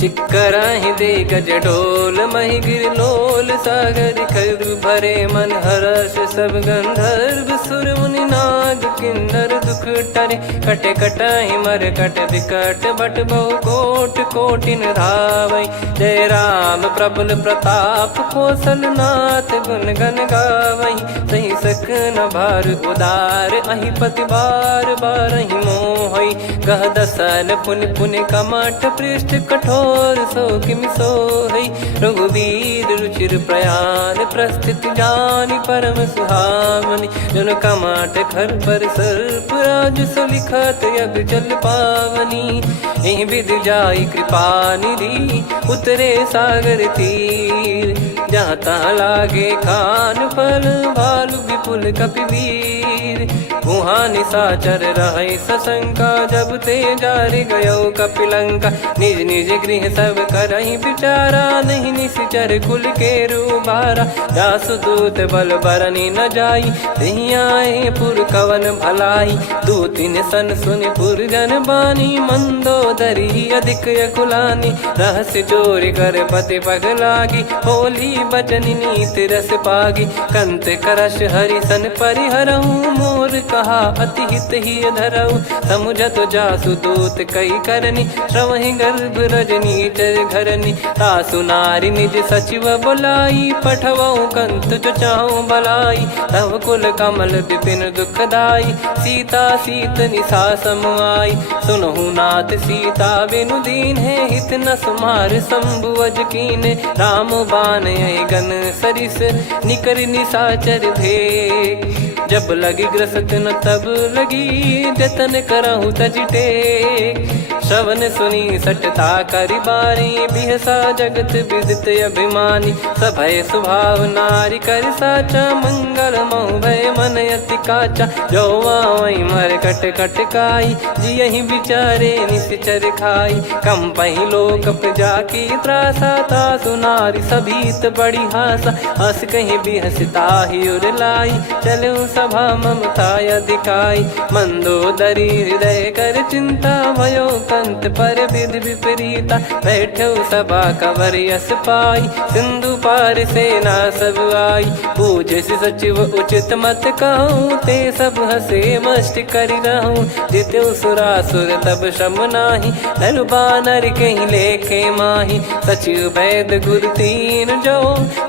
चिक्कराहि दे गज डोल मही गिर लोल सागर खर भरे मन हर्ष सब गंधर्व सुर मुनि नार माग किन्नर दुख टरे। कटे कटहि मर कट विकट बट बहु कोट कोटिन धावै। जय राम प्रबल प्रताप कौशल नाथ गुण गण गावै। सही सक न भार उदार अहि पति बार बारहि मोहै। गह दसल पुन पुन कमठ पृष्ठ कठोर सो किमि सोहै। रघुवीर रुचिर प्रयाण प्रस्थित जानि परम सुहावनि। जन कमठ खर पर सर्प राज सलिखत यग जल पावनी। एहि विधि जाई कृपा निधि उतरे सागर तीर। जहाँ तहाँ लागे खान फल भालु विपुल कपिवीर। वहाँ निशाचर रहै सशंका जब ते जारि गयो कपिलंका। निज निज गृह सब करहि विचारा नहीं निश्चर कुल के रूबारा। जासु दूत बल बरनि न जाई तेहि आए पुर कवन भलाई। दूतिन सन सुनि पुर जन बानी मंदोदरी अधिक यकुलानी। रहस्य चोरी कर पति पग लागी होली बचन नीति रस पागी। कंत करश हरिसन परिहरहु मोर कहा अति हित ही धरऊ। समुझत जासु दूत कई करनी श्रवहि गर्भ रजनी चर घरनी। तासु नारी निज सचिव बुलाई पठवऊ कंत जो चाहूं बलाई। तव कुल कमल विपिन दुखदाई सीता सीत निशा समाई। सुनहु नाथ सीता बिनु दीन है हित न सुमार शंभु अज कीने। राम बाण गन सरिस निकर निशाचर भेग। जब लगी ग्रसत न तब लगी जतन करहु तज टेक। श्रवण सुनी सटता करि बारी बिहसा जगत विदित अभिमानी। सभय स्वभाव नारी कर साचा मंगल मऊ भय मन अति काचा। जो आवै मर कट कट काई जियहि विचारे निश्चर खाई। कम पहि लोक जाकी त्रासा तासु नारी सभीत बड़ी हासा। हस कहीं बिहसता ही उर लाई चलऊ सभा ममता अधिकाई। मंदोदरी हृदय कर चिंता भयो कंत पर विधि विपरीता। बैठो सभा कवर यस पाई सिंधु पार सेना सब आई। पूज्य सचिव उचित मत कहूँ ते सब हसे मष्ट करि रहूँ। जित्यु सुरासुर तब श्रम नाही नर बानर कहीं लेखे माही। सचिव वैद गुरु तीन जो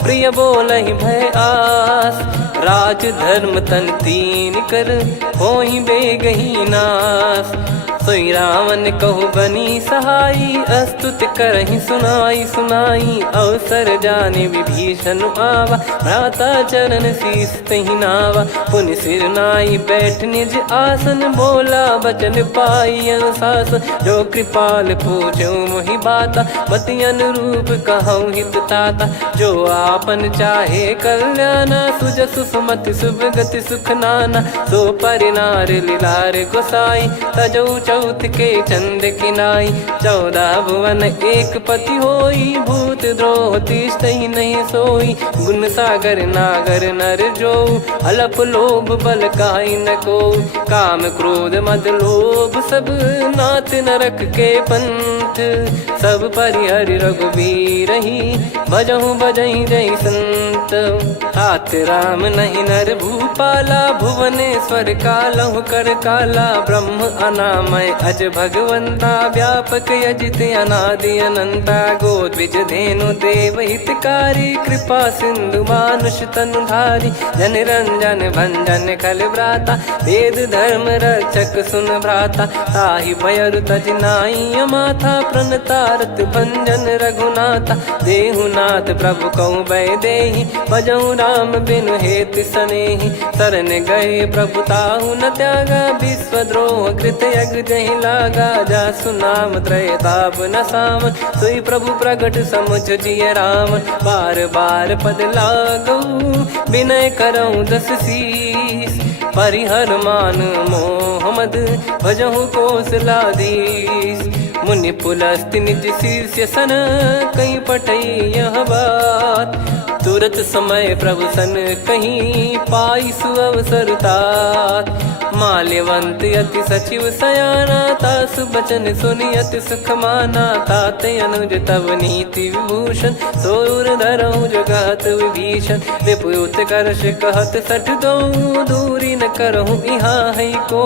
प्रिय बोलहि भय आस। राज धर्म तन तीन कर होई बेगही नास। सोई रावण कहु बनी सहाई अस्तुत करहि सुनाई सुनाई। अवसर जाने विभीषण आवा भ्राता चरण शीस तहि नावा। पुनि सिर नाई बैठ निज आसन बोला बचन पाई अनुशासन। जो कृपाल पूछो मोहि बाता मति अनुरूप कहूँ हित ताता। जो आपन चाहे कल्याणा सुजसु सुमति सुभगति सुख नाना। सो परिनार लीलार गोसाई तजौ चौथ के चंद किनाई। 14 भुवन एक पति होई भूत द्रोह तिष्ठहि नहीं सोई। गुण सागर नागर नर जो अलप लोभ बल काई न को। काम क्रोध मद लोभ सब नाथ नरक के पंथ। सब परिहरि रघुबीर ही भजहु भजहि जय संत। तात राम नहीं नर भूपाला भुवनेश्वर कालहु कर काला। ब्रह्म अनामय अज भगवंता व्यापक यजित अनादि अनंता। गोद्विज धेनु देव हितकारी कृपा सिंधु मानुष तनुधारी। जन रंजन भंजन खल भ्राता वेद धर्म रक्षक सुन भ्राता। ताहि भयरु तज नाई माथा प्रणतारत भंजन रघुनाथा। देहुनाथ प्रभु कहु भय देहि भजहु राम बिनु हेतु सनेहि। शरण गए प्रभु ताहु न त्यागा विश्वद्रोह कृत यज्ञ जहि लागा। जासु नाम त्रय ताप न सामन सोई प्रभु प्रगट समुझ जिय राम। बार बार पद लागऊ विनय करऊँ 10 शीस। परिहर मान मोह मद भजहु कौशलाधीश। मुनि पुलस्त्य निज शिष्य सन कहीं पठई यह बात। तुरत समय प्रभु सन कहीं पाई सुअवसर तात। माल्यवंत अति सचिव सयाना तासु बचन सुनि अति सुख माना। तात अनुज तव नीति विभूषण सोर धरऊ जगत विभीषण। विपुत करश कहत सठ दो दूरी न करहु यहाँ है को।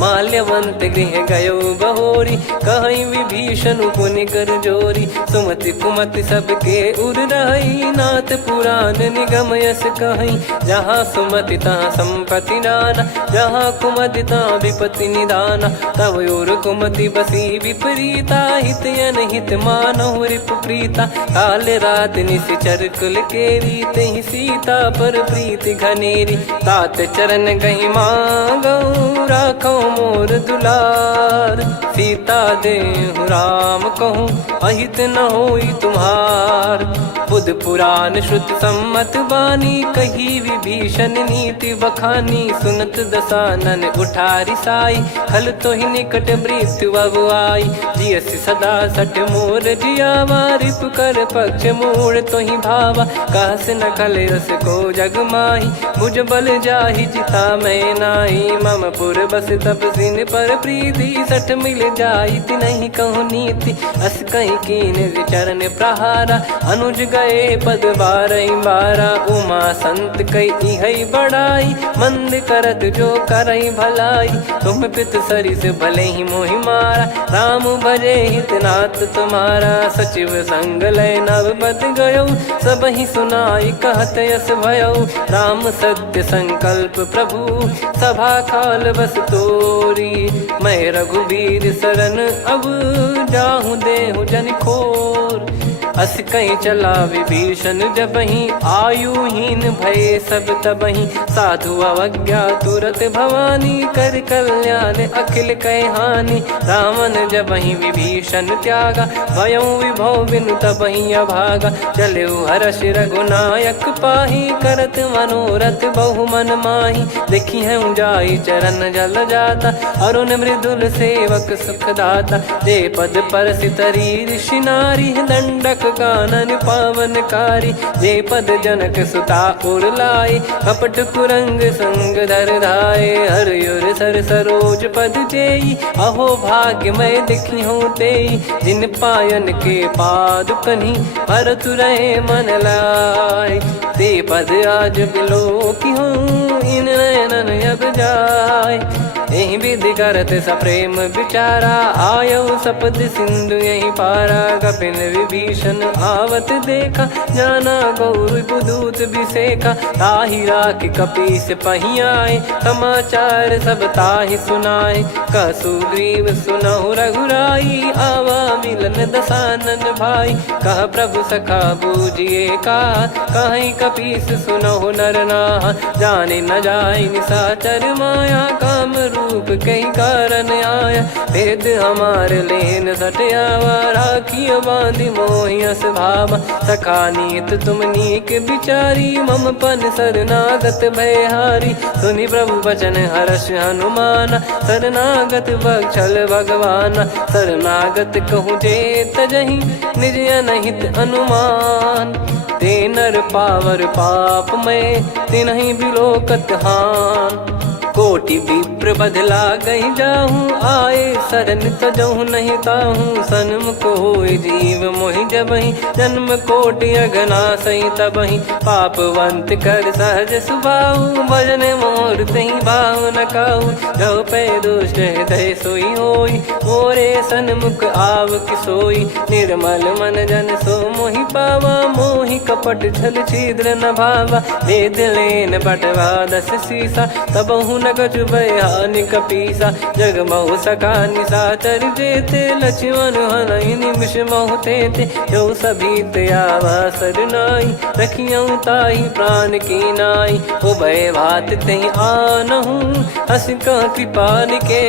माल्यवंत गृह गयो बहोरी, कहीं विभीषण पुनि कर जोरी। सुमति कुमति सबके उर रही, नाथ पुराण निगम यस कहीं। जहाँ सुमति तहाँ संपत्ति नाना, जहाँ कुमति तहाँ विपत्ति निदाना। तब और कुमति बसी विपरीता, हित अनहित मानहु रिपु प्रीता। काल रात निश्चर कुल केरी, तहि सीता पर प्रीति घनेरी। तात चरण गही मांगऊ, राखो मोर दुलार। सीता देहु राम कहूँ, अहित न होई तुम्हार। बुध पुराण श्रुत सम्मत बानी, कही विभीषण नीति बखानी। सुनत दसानन उठारी साई, खल तो ही निकट मृत्यु अब आई। जियसि सदा सठ मोर जियावा, रिप कर पक्ष मूड़ तो ही भावा। कहस न खल रस को जग माही, मुझ बल जाहि जिता मैं नाई। मम पुर बस तपसिन पर प्रीति, सठ मिल जाई नहीं कहूँ नीति। अस कहीं कीन चरण प्रहारा, अनुज गए पद बारई बारा। उमा संत कई है बड़ाई, मंद करत जो करई भलाई। तुम पित सरिस भले ही मोहि मारा, राम भजे हित नाथ तुम्हारा। सचिव संग लय नव बद गयो, सब ही सुनाई कहत यस भयो। राम सत्य संकल्प प्रभु, सभा काल बस तोरी। मैं रघुबीर शरण अब, जाहूँ देहु जन खोर। अस कहीं चला विभीषण जबहि, आयुहीन भय सब तबहि। साधु अवज्ञा तुरत भवानी, कर कल्याण अखिल कह हानि। रावण जबहि विभीषण त्यागा, भयउ विभव बिनु तबहि अभागा। चलऊ हर्ष रघुनायक पाही, करत मनोरथ बहु मन माही। देखी है जाई चरण जल जाता, अरुण मृदुल सेवक सुखदाता। जे पद पर सितरी ऋषि नारी, दंडक कानन पावनकारी। जे पद जनक सुता उर लाए, कपट कुरंग संग धर धाये। हरियुर सर सरोज पद जेई, अहो भाग्य मैं दिखी हूँ तेई। जिन पायन के पाद कन्ही, भरत रहे मन लाए। ते पद आज बिलो की हूँ, इन नयनन अब जाय। यही विधि करत सप्रेम विचारा, आयऊ सपद सिंधु यही पारा। कपिन विभीषण आवत देखा, जाना गौर बुदूत बिसेखा। ताहि राख कपीस पही आए, समाचार सब ताहि सुनाए। कह सुग्रीव सुनहु रघुराई, आवा मिलन दसानन भाई। कह प्रभु सखा बूझिए का, कहीं कपीस सुनहु नर नाहा। जाने न जाय निशाचर माया, काम रूप कई कारण आया। भेद हमार लेन सटयावा, राखियो बांधि मोहियस भावा। सखा नीत तुम नीक बिचारी, मम पन शरणागत भयहारी। सुनि प्रभु वचन हर्ष हनुमाना, शरणागत बक्षल भगवाना। शरणागत कहूँ जे तजहि, निज अनहित अनुमान। ते नर पावर पाप में, तिन्हि बिलोकत हान। कोटि विप्र बदला गई जाहूँ, आए शरण तजहु नहीं ताहूँ। सन्मुख होय जीव मोहि जबहि, जन्म कोटि अगना सही तबहि। पापवंत कर सहज सुभाऊ, भजन मोर तहि भाव न काहू। जो पै दुष्ट हृदय सोई होई, मोरे सन्मुख आव किसोई। निर्मल मन जन सो मोहि पावा, मोहि कपट छल छिद्र न भावा। वेद लेन बटवा दस सीसा, तबहु न कछु भयानि कपीसा। जग महु सखा निशाचर जेते, लक्ष्मण हनहि निमिष महु तेते। जो सभी त्यावा सरनाई, रखियऊ ताहि प्राण की नाई। उभय भात तहि आनहु, हस कह कृपाल के।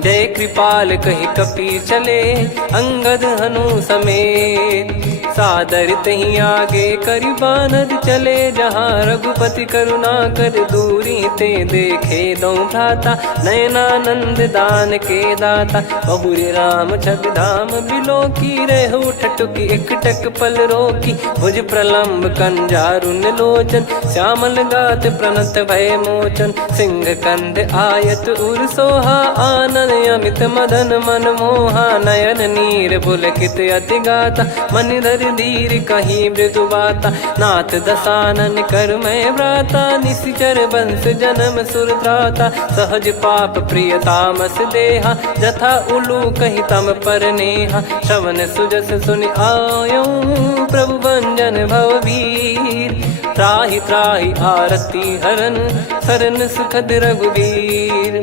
जय कृपाल कहि कपी चले, अंगद हनु समेत। सादर तही आगे करि बानर चले, जहाँ रघुपति करुणा कर दूरी ते देखे दो भ्राता। नयनानंद दान के दाता, बहुरी राम छग धाम बिलो की। रेहु ठटुकी एकटक पल रोकी, भुज प्रलम्ब कंजारुन लोचन। श्यामल गात प्रणत भय मोचन, सिंह कंध आयत उर सोहा। आनन अमित मदन मन मोहा, नयन नीर पुलकित अति गाता। मनिधर कर धीर कहीं मृदु बाता। नाथ दसानन कर मैं व्राता, निशिचर बंस जन्म सुर त्राता। सहज पाप प्रिय तामस देहा, जथा उलू कही तम पर नेहा। श्रवण सुजस सुनि आयो, प्रभु भंजन भवबीर। त्राहि त्राहि आरती हरन, सरन सुखद रघुबीर।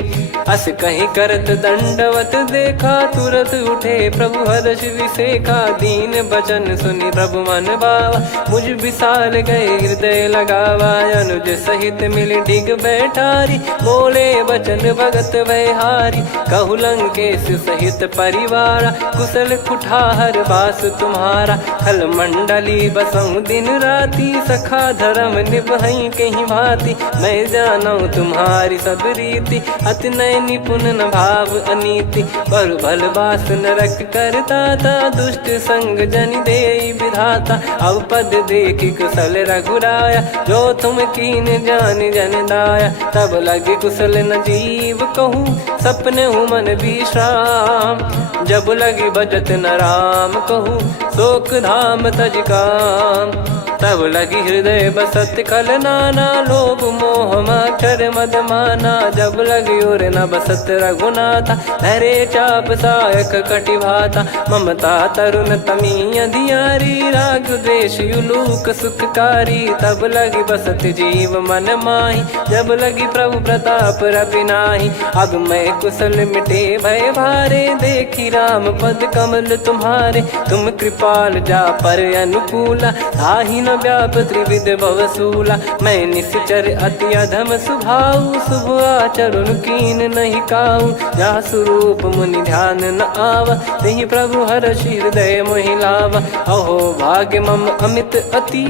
अस कहीं करत दंडवत देखा, तुरत उठे प्रभु हर्ष विसेखा। दीन बचन सुनि प्रभु मन भावा, मुझ विसाल गए हृदय लगावा। अनुज सहित मिल डिग बैठारी, बोले बचन भगत वैहारी। कहु लंकेश सहित परिवारा, कुशल कुठार बास तुम्हारा। खल मंडली बसऊं दिन राती, सखा धर्म निभई कहीं भांति। मैं जानू तुम्हारी सब रीति, अति नय निपुण न भाव अनीति। पर भल बास नरक करता था, दुष्ट संग जन दे विधाता। अब पद देखी कुशल रघुराया, जो तुम कीन जान जन दाया। तब लगे कुशल न जीव कहूँ, सपने हूँ मन विश्राम। जब लगी बजत न राम कहूँ, शोक धाम तज काम। तब लगी हृदय बसत खल नाना, लोभ मोह मक्षर मद माना। जब लगी उर न बसत रघुनाथा, धरे चाप सायक कटि भाता। ममता तरुण तमी अधियारी, राग द्वेष युलूक सुखकारी। तब लगी बसत जीव मन माही, जब लगी प्रभु प्रताप रवि नाही। अब मैं कुशल मिटे भय भारे, देखी राम पद कमल तुम्हारे। तुम कृपाल जा पर अनुकूला, ताहि न व्याप त्रिविध भवसूला। मैं निश्चर अति अधम सुभाऊ, शुभ आचरण कीन नहीं काऊ। जा स्वरूप मुनि ध्यान न आवा, तेहि प्रभु हर्ष हृदय मोहि लावा। अहो भाग्य मम अमित अति,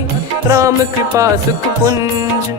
राम कृपा सुख पुंज।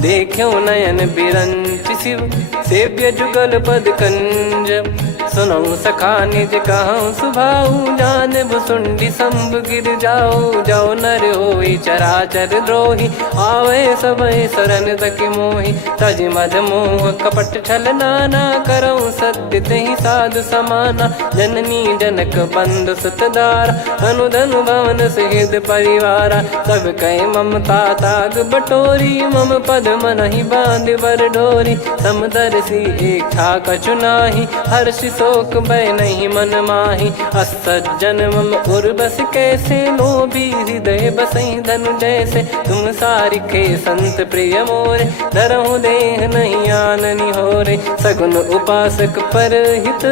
देखो नयन बिरंच शिव, सेव्य जुगल पद कंज। सुनऊ सखा निज कहूँ सुभाऊ, जान भुसुंडी संभ गिर जाओ। जाओ नर होई चराचर द्रोही, आवे सबय शरण तक मोहि। तज मद मोह कपट छल नाना, करऊँ सत्य तेहि साधु समाना। जननी जनक बंधु सुतदारा, धनु धनु भवन सहित परिवारा। सब कहे ममता ताग बटोरी, मम पद मनहि बांध बर डोरी। समदर्शी इच्छा कछु नाही, हर्ष शोक भय नहीं मन माही। असज्जन मम उर्वश कैसे, लोभी हृदय बसई धनु जैसे। तुम सारिखे संत प्रिय मोरे, धरहु देह नहीं आननि होरे। सगुन उपासक परहित,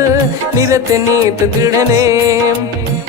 निरत नीत दृढ़ नेम।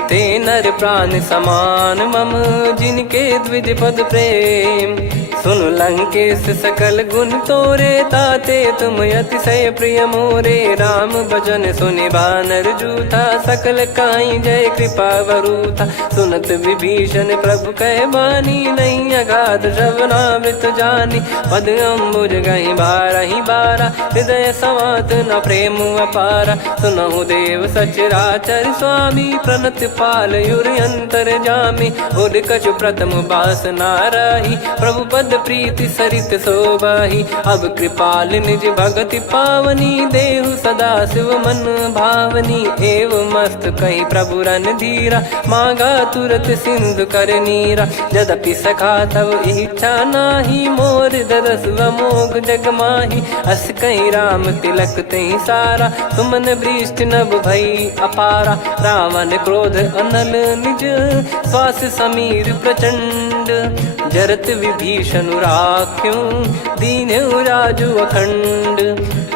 ते नर प्राण समान मम, जिनके द्विज पद प्रेम। सुन लंकेश सकल गुण तोरे, ताते तुम अतिशय प्रिय मोरे। राम भजन सुनि बानर जूथा, सकल काई जय कृपा वरूथा। सुनत विभीषण प्रभु कह बानी, नहीं अगाध श्रवणामृत जानी। पद अम्बुज गहि बारहि बारा, हृदय समात न प्रेम अपारा। सुनहु देव सचराचर स्वामी, प्रणत पाल युर अंतर जामी। उद कछु प्रथम बास नाराही, प्रभु पद प्रीति सरित शोभाही। अब कृपाल निज भगति पावनी, देहु सदा शिव मन भावनी। एव मस्त कही प्रभु रन धीरा, मांगा तुरत सिंधु कर नीरा। यद्यपि सखा तब इच्छा नाही, मोर दरस अमोघ जग माही। अस कहीं राम तिलक तहि सारा, सुमन वृष्ट नभ भई अपारा। रावण क्रोध अनल निज, श्वास समीर प्रचंड। जरत विभीषण राख्यों, दीन्हु राजु अखंड।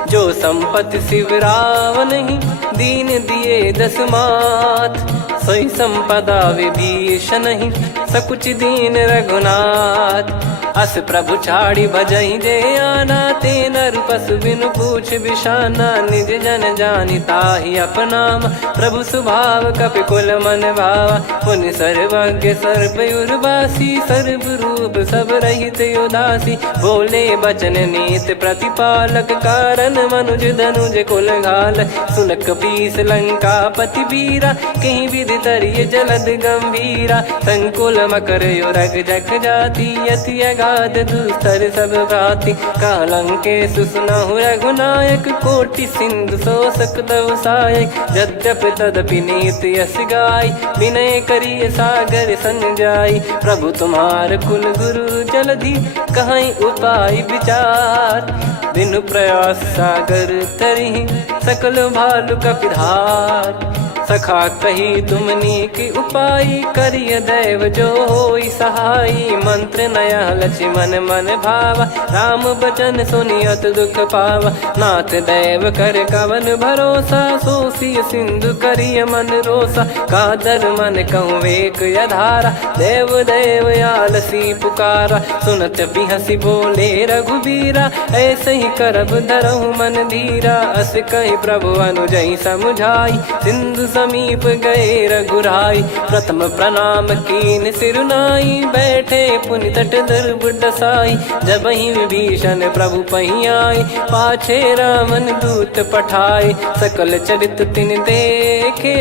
जो संपत्ति शिव रावण ही, दीन दिए दस मात। सोई संपदा विभीषण ही, सकुच दीन रघुनाथ। अस प्रभु छाड़ी भजई जे आना, ते नर पशु बिनु पूछ बिशाना। निज जन जानि ताहि अपनाम, प्रभु स्वभाव कपि कुल मन भावा। मुनि सर्वज्ञ सर्वयुर्वासी, सर्व रूप सब रहित उदासी। बोले बचन नीत प्रतिपालक, कारण मनुज धनुज कुल घाल। सुन कपीस लंका पति वीरा, कहीं विधि तरिय जलद गंभीरा। संकुल मकर युरग जख जाति, यति गाद दुस्तर सब भांति कालंके सुसुनाहु रघुनायक कोटि सिंधु शोषक तव सहायक यद्यपि तदपि नीत यस गाय विनय करिय सागर सन जाई प्रभु तुम्हार कुल गुरु जलधि कहीं उपाय विचार बिनु प्रयास सागर तरिहि सकल भालु कपिधार सखा कही तुमनी की उपाय करिय दैव जो होई सहाई मंत्र नया लक्ष्मण मन भावा राम बचन सुनियत दुख पावा नाथ दैव कर कवन भरोसा सोसिय सिंधु करिय मन रोसा कादर मन कहूँ वेक यधारा देव देव आलसी पुकारा सुनत बिहसी बोले रघुबीरा ऐसे ही करब धरहु मन धीरा अस कही प्रभु अनुजई समुझाई सिंधु समीप गए रघुराई प्रथम प्रणाम कीन सिरुनाई बैठे पुनि तट दर्भ डसाई जब ही विभीषण प्रभु पही आए पाछे रामन दूत पठाए सकल चरित तिन देखे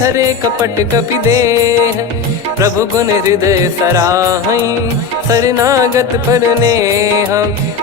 धरे कपट कपि देह प्रभु गुण हृदय सराहई शरणागत पर नेह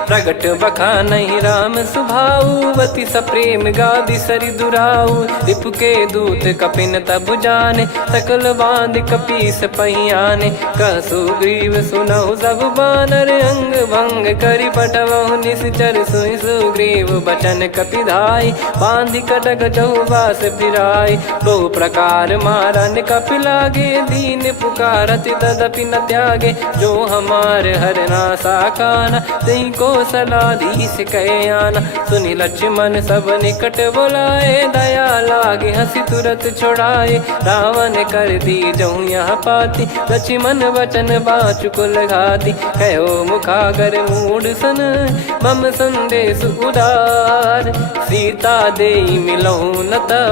प्रगट बखानहि राम सुभाऊ वति सप्रेम गादि सरि दुराऊ रिपु के दूत कपिन तब जाने सकल बांध कपीस पहियाने कह सुग्रीव सुनहु सब बानर अंग भंग करि पटवहु निश्चर सुनि सुग्रीव बचन कपिधाई बांधि कटक चहुबास फिराई बहु प्रकार मारन कपि लागे दीन पुकारति तदपि न त्यागे जो हमार हरना साकाना तही को सलाधीश कहे आना सुनि लक्ष्मण सब निकट बुलाए दया लागे हंसी तुरत छोड़ाए रावण कर दी जहूँ यहाँ पाती लक्ष्मण वचन बाचु कुल घाती कहो मुखागर मूड सन मम संदेश उदार सीता देई मिलहु नता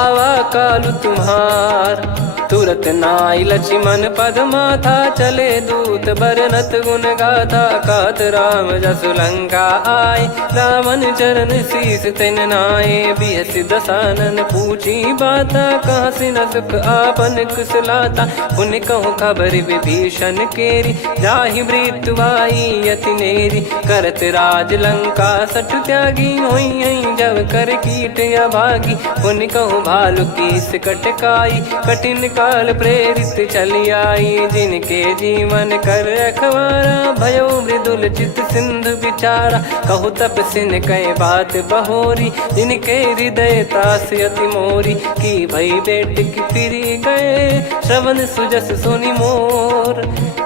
आवा कालु तुम्हार तुरत नाई लक्ष्मण पद माथा चले दूत बरनत गुण गाथा कात राम जसु लंका आए रावण चरण शीस तिन नाये बिहसि दसानन पूछी बाता कहाँ से न सुख आपन कुशलाता पुन कहूँ खबर विभीषण केरी जाहि मृत्यु आई यति नेरी करत राज लंका सठ त्यागी होई जब कर कीट अभागी पुन कहूँ भालु कीस कटकाई कठिन काल प्रेरित चली आई जिनके जीवन कर रखवारा भयो मृदुल चित सिंधु विचारा कहु तप सिन कई बात बहोरी जिनके हृदय तास अति मोरी की भई बेट की फिरी गए श्रवण सुजस सुनि मोर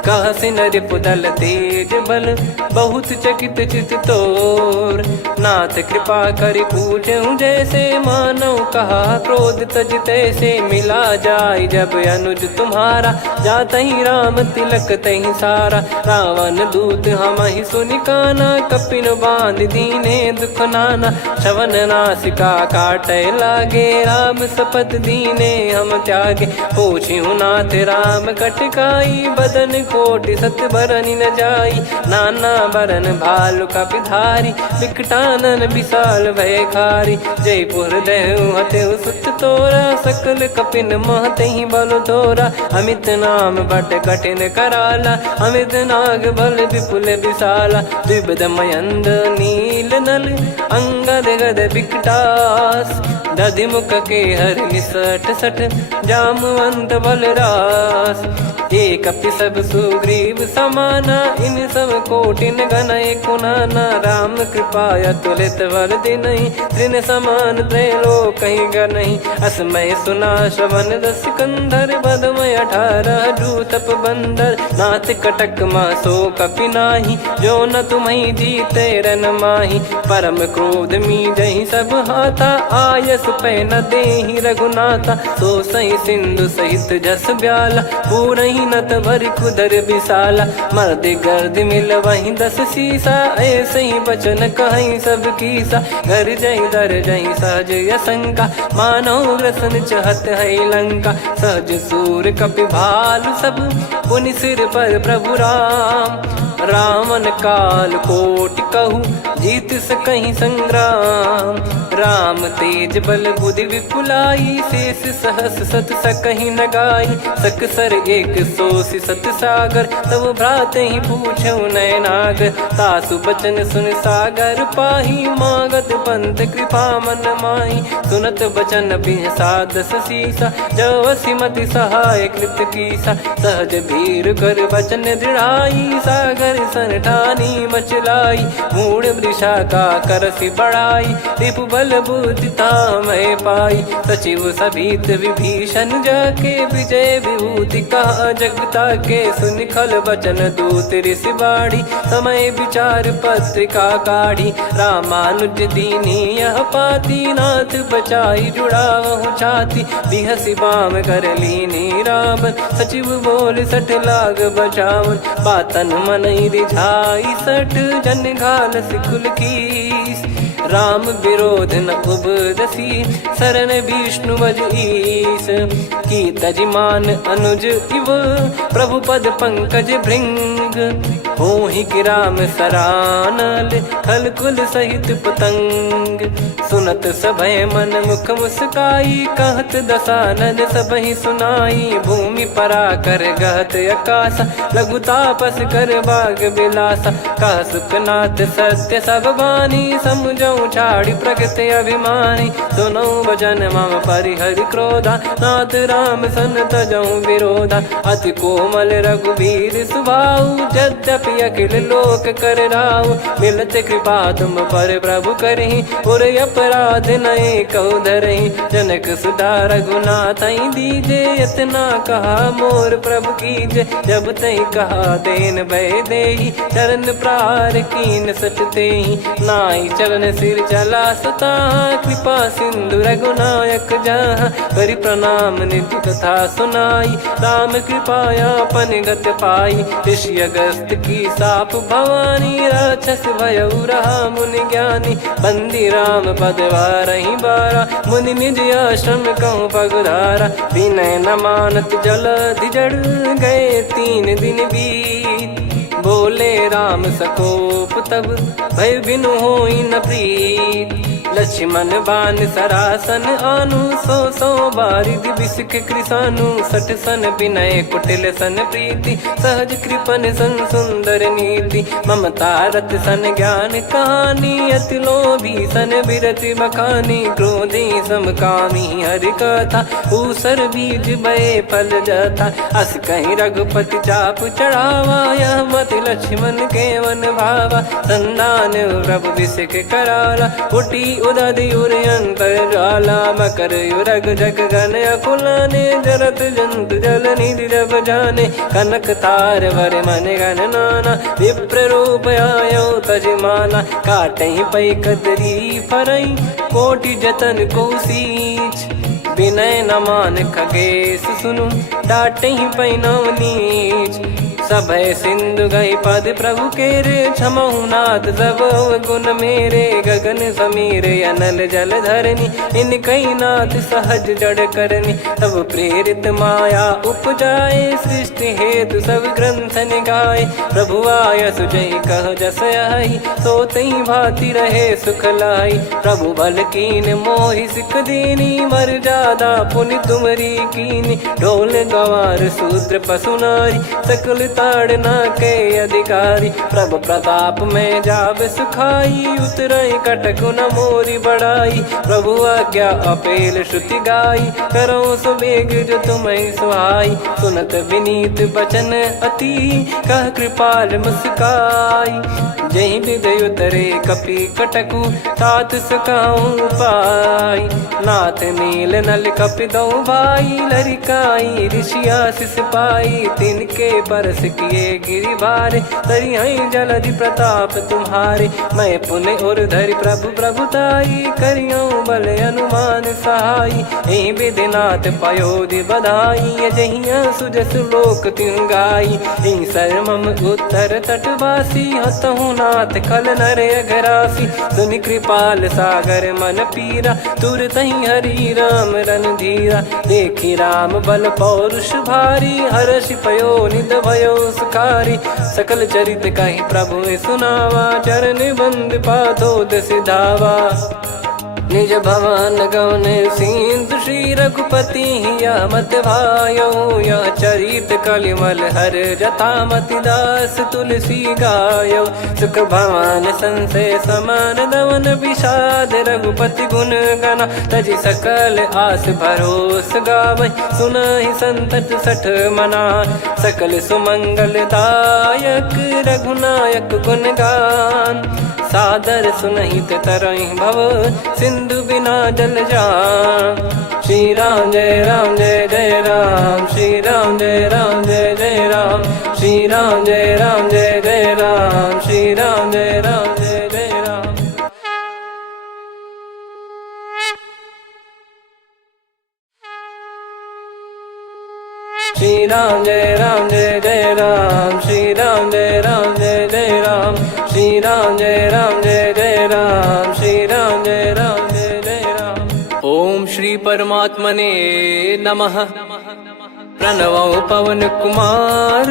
कह सिन रिपुदल तेज बल बहुत चकित चित तोर नाथ कृपा करि पूछूं जैसे मानव कहा क्रोध तज तैसे मिला जाय जब अनुज तुम्हारा जात ही राम तिलक तही सारा रावण दूत हम ही सुनि काना कपिन बांध दीने दुख नाना श्रवण नासिका काटे लागे राम सपत दीने हम त्यागे पूछ्यू नाथ राम कटकाई बदन कोटि सत बरनि न जाई नाना बरन भालु कपिधारी विकटानन विशाल भय खारी जयपुर देहु हतेउ सुत तोरा सकल कपिन महतहि बल तोरा अमित नाम बट कठिन कराला अमित नाग बल विपुल विशाला द्विपद मयंद नील नल अंगद गद विकटास दधि मुख के हर निसठ सठ जामवंत बलरास एक अपि सब सुग्रीव समाना इन सब कोटिन गनय कुनाना राम कृपा अतुलित बल दिनहि त्रिन समान त्रैलोक कहीं गनहि असमय सुना श्रवण दस कंधर बदमय 18 जूतप बंदर नाथ कटक मासो कपि नाही जो न तुम्हि जीते रन माही परम क्रोध मी जहि सब हाथा आयस पै न देहि रघुनाथा सो सही सिंधु सहित जस ब्याला पूरहि नत भरि कुदर विशाला मर्द गर्द मिल वहीं 10 सीसा ऐसे ही बचन कहीं सब कीसा घर जहि दर जहि सहज यसंका मानव रसन चहत है लंका सहज सूर कपि भालु सब पुनि सिर पर प्रभु राम रावण काल कोटि कहु जीत सकहीं संग्राम। राम तेज बल बुद्धि विपुलाई, शेष सहस सत सकहीं न गाई। सकसर एक सोसी सत सागर, तब भ्रात ही पूछो नयनाग। तासु बचन सुन सागर पाही, मागत पंथ कृपा मन माही। सुनत बचन बिहसादस शीसा, जवसी मति सहाय कृत कीसा। सहज भीर कर बचन दृढ़ाई, सागर सन ठानी मचलाई। मूढ़ वृषा का करसी बढ़ाई, रिपु बल बुद्धि तामय पाई। सचिव सभीत विभीषण जाके, विजय विभूति कहा जगता के। सुनि खल बचन दूत ऋषि बाड़ी, समय विचार पत्रिका काढ़ी। रामानुज दीनी यह पाती, नाथ बचाई जुड़ावहु छाती। बिहसी बाम कर लीनी रावण, सचिव बोल सठ लाग बचावन। बातन मनई रिझाई सठ, जन घाल सिकुल कीस। राम विरोध न उपदसी, शरण विष्णु बज ईस। की तजिमान अनुज इव, प्रभु पद पंकज भृंग। होहि कि राम सरानल, खल कुल सहित पतंग। सुनत सभय मन मुख मुस्काई, कहत दसानन सबहि सुनाई। भूमि परा कर गहत आकाशा, लघु तापस कर बाग बिलासा। कह सुखनाथ सत्य सब बानी, समुझौ छाड़ी प्रगति अभिमानी। सुनो भजन मम परिहरि क्रोधा, नाथ राम सन तजौ विरोधा। अति कोमल रघुवीर सुभाऊ, यद्यपि अखिल लोक कर राऊ। मिलत कृपा तुम पर प्रभु करहि, पुर अपराध नए कौ धरहि। जनक सुधा रघुनाथ दीजे, इतना कहा मोर प्रभु कीजे। जब तई कहा देन भय देहि, चरण प्रार कीन सट तेहि। नाई चरण सिर चला सता, कृपा सिंधु रघुनायक जहाँ। करि प्रणाम निधि कथा सुनाई, राम कृपाया पन गत पाई। ऋषि अगस्त की साप भवानी, राक्षस भयउ रहा मुनि ज्ञानी। बंदी राम पद वारहि बारा, मुनि निज आश्रम कहूँ पगधारा। विनय न मानत जलधि जड़, गए 3 दिन बीत। बोले राम सकोप तब, भय बिनु होई न प्रीत। लक्ष्मण बान सरासन आनु, 100 बारिधि बिसिक कृसानु। 60 सन विनय कुटिल सन प्रीति, सहज कृपन सन सुंदर नीति। ममता रत सन ज्ञान कहानी, अति लोभी सन बिरति बखानी। क्रोधी समकामी हरि कथा, ऊसर बीज बये फल जथा। अस कहीं रघुपति चाप चढ़ावा, यह मत लक्ष्मण के मन भावा। संदान प्रभु बिसिक कराला, उठी उदधि उर अंतर ज्वाला। मकर युरग जग गण अकुलाने, जरत जंतु जल निधि जब जाने। कनक तार वर मन गण नाना, विप्र रूप आयो तजमाना। काटहि पै कदरी फरई, कोटि जतन को सींच। विनय न मान खगेश सुनु, डांटहि पै नव नीच। सभय सिंधु गई पद प्रभु केरे, क्षमहु नाथ सब गुण मेरे। गगन समीरे अनल जल धरनी, इन कई नाथ सहज जड़ करनी। तब प्रेरित माया उपजाए, सृष्टि हेतु सब ग्रंथ निगाए। प्रभु आय सुजई कह जस आई, सोतई भांति रहे सुख लाई। प्रभु बल कीन मोहि सिख दीनी, मर्यादा पुनि तुमरी कीनी। ढोल गवार शूद्र पशु नारी, सकल ताड़ना के अधिकारी। प्रभु प्रताप में जाब सुखाई, उतरई कटक न मोरी बढ़ाई। प्रभु आज्ञा अपेल श्रुति गाई, करो सुबेग जो तुम्हें सुहाई। सुनत विनीत बचन अति, कह कृपाल मुस्काई। जहि हृदय उतरे कपि कटकु, तात सकाऊं पाई। नाथ नील नल कपि दो भाई, लरिकाई ऋषि आशीष पाई। तिनके परस किए गिरि भारे, तरिहै जलधि प्रताप तुम्हारे। मैं पुण्य और धरि प्रभु प्रभुताई, करियौ बल अनुमान सहाई। एहि विधिनाथ पयोधि बधाई, जहिया सुजस लोक तिहुँ गाई। एहि सरमम उत्तर तटवासी, हतहु रघुनाथ खल नर अघरासी, सुनि कृपाल सागर मन पीरा, तुरतहि हरि राम रणधीरा। देखि राम बल पौरुष भारी, हर्षि पयो निध भयो सुखारी। सकल चरित कहि प्रभु सुनावा, चरण बंद पादोद सिधावा। निज भवन गौन सिंधु श्री रघुपति हिया मत भायो, यह चरित कलिमल हर जथा मति दास तुलसी गायो। सुख भवन संशय समान दवन विषाद, रघुपति गुण गना तजि सकल आस भरोस गावै। सुनहि संतत सठ मना, सकल सुमंगल दायक रघुनायक गुण गान। सादर सुनहित तरहि भव, सिंधु बिना जल जान। श्री राम जय जय राम, श्री राम जय जय राम, श्री राम जय जय राम, श्री राम जय जय राम। श्री राम जय जय राम, श्री राम जय जय राम, श्री राम जय जय राम, श्री राम जय जय राम। ओम श्री परमात्मने नमः। प्रणवौ पवन कुमार,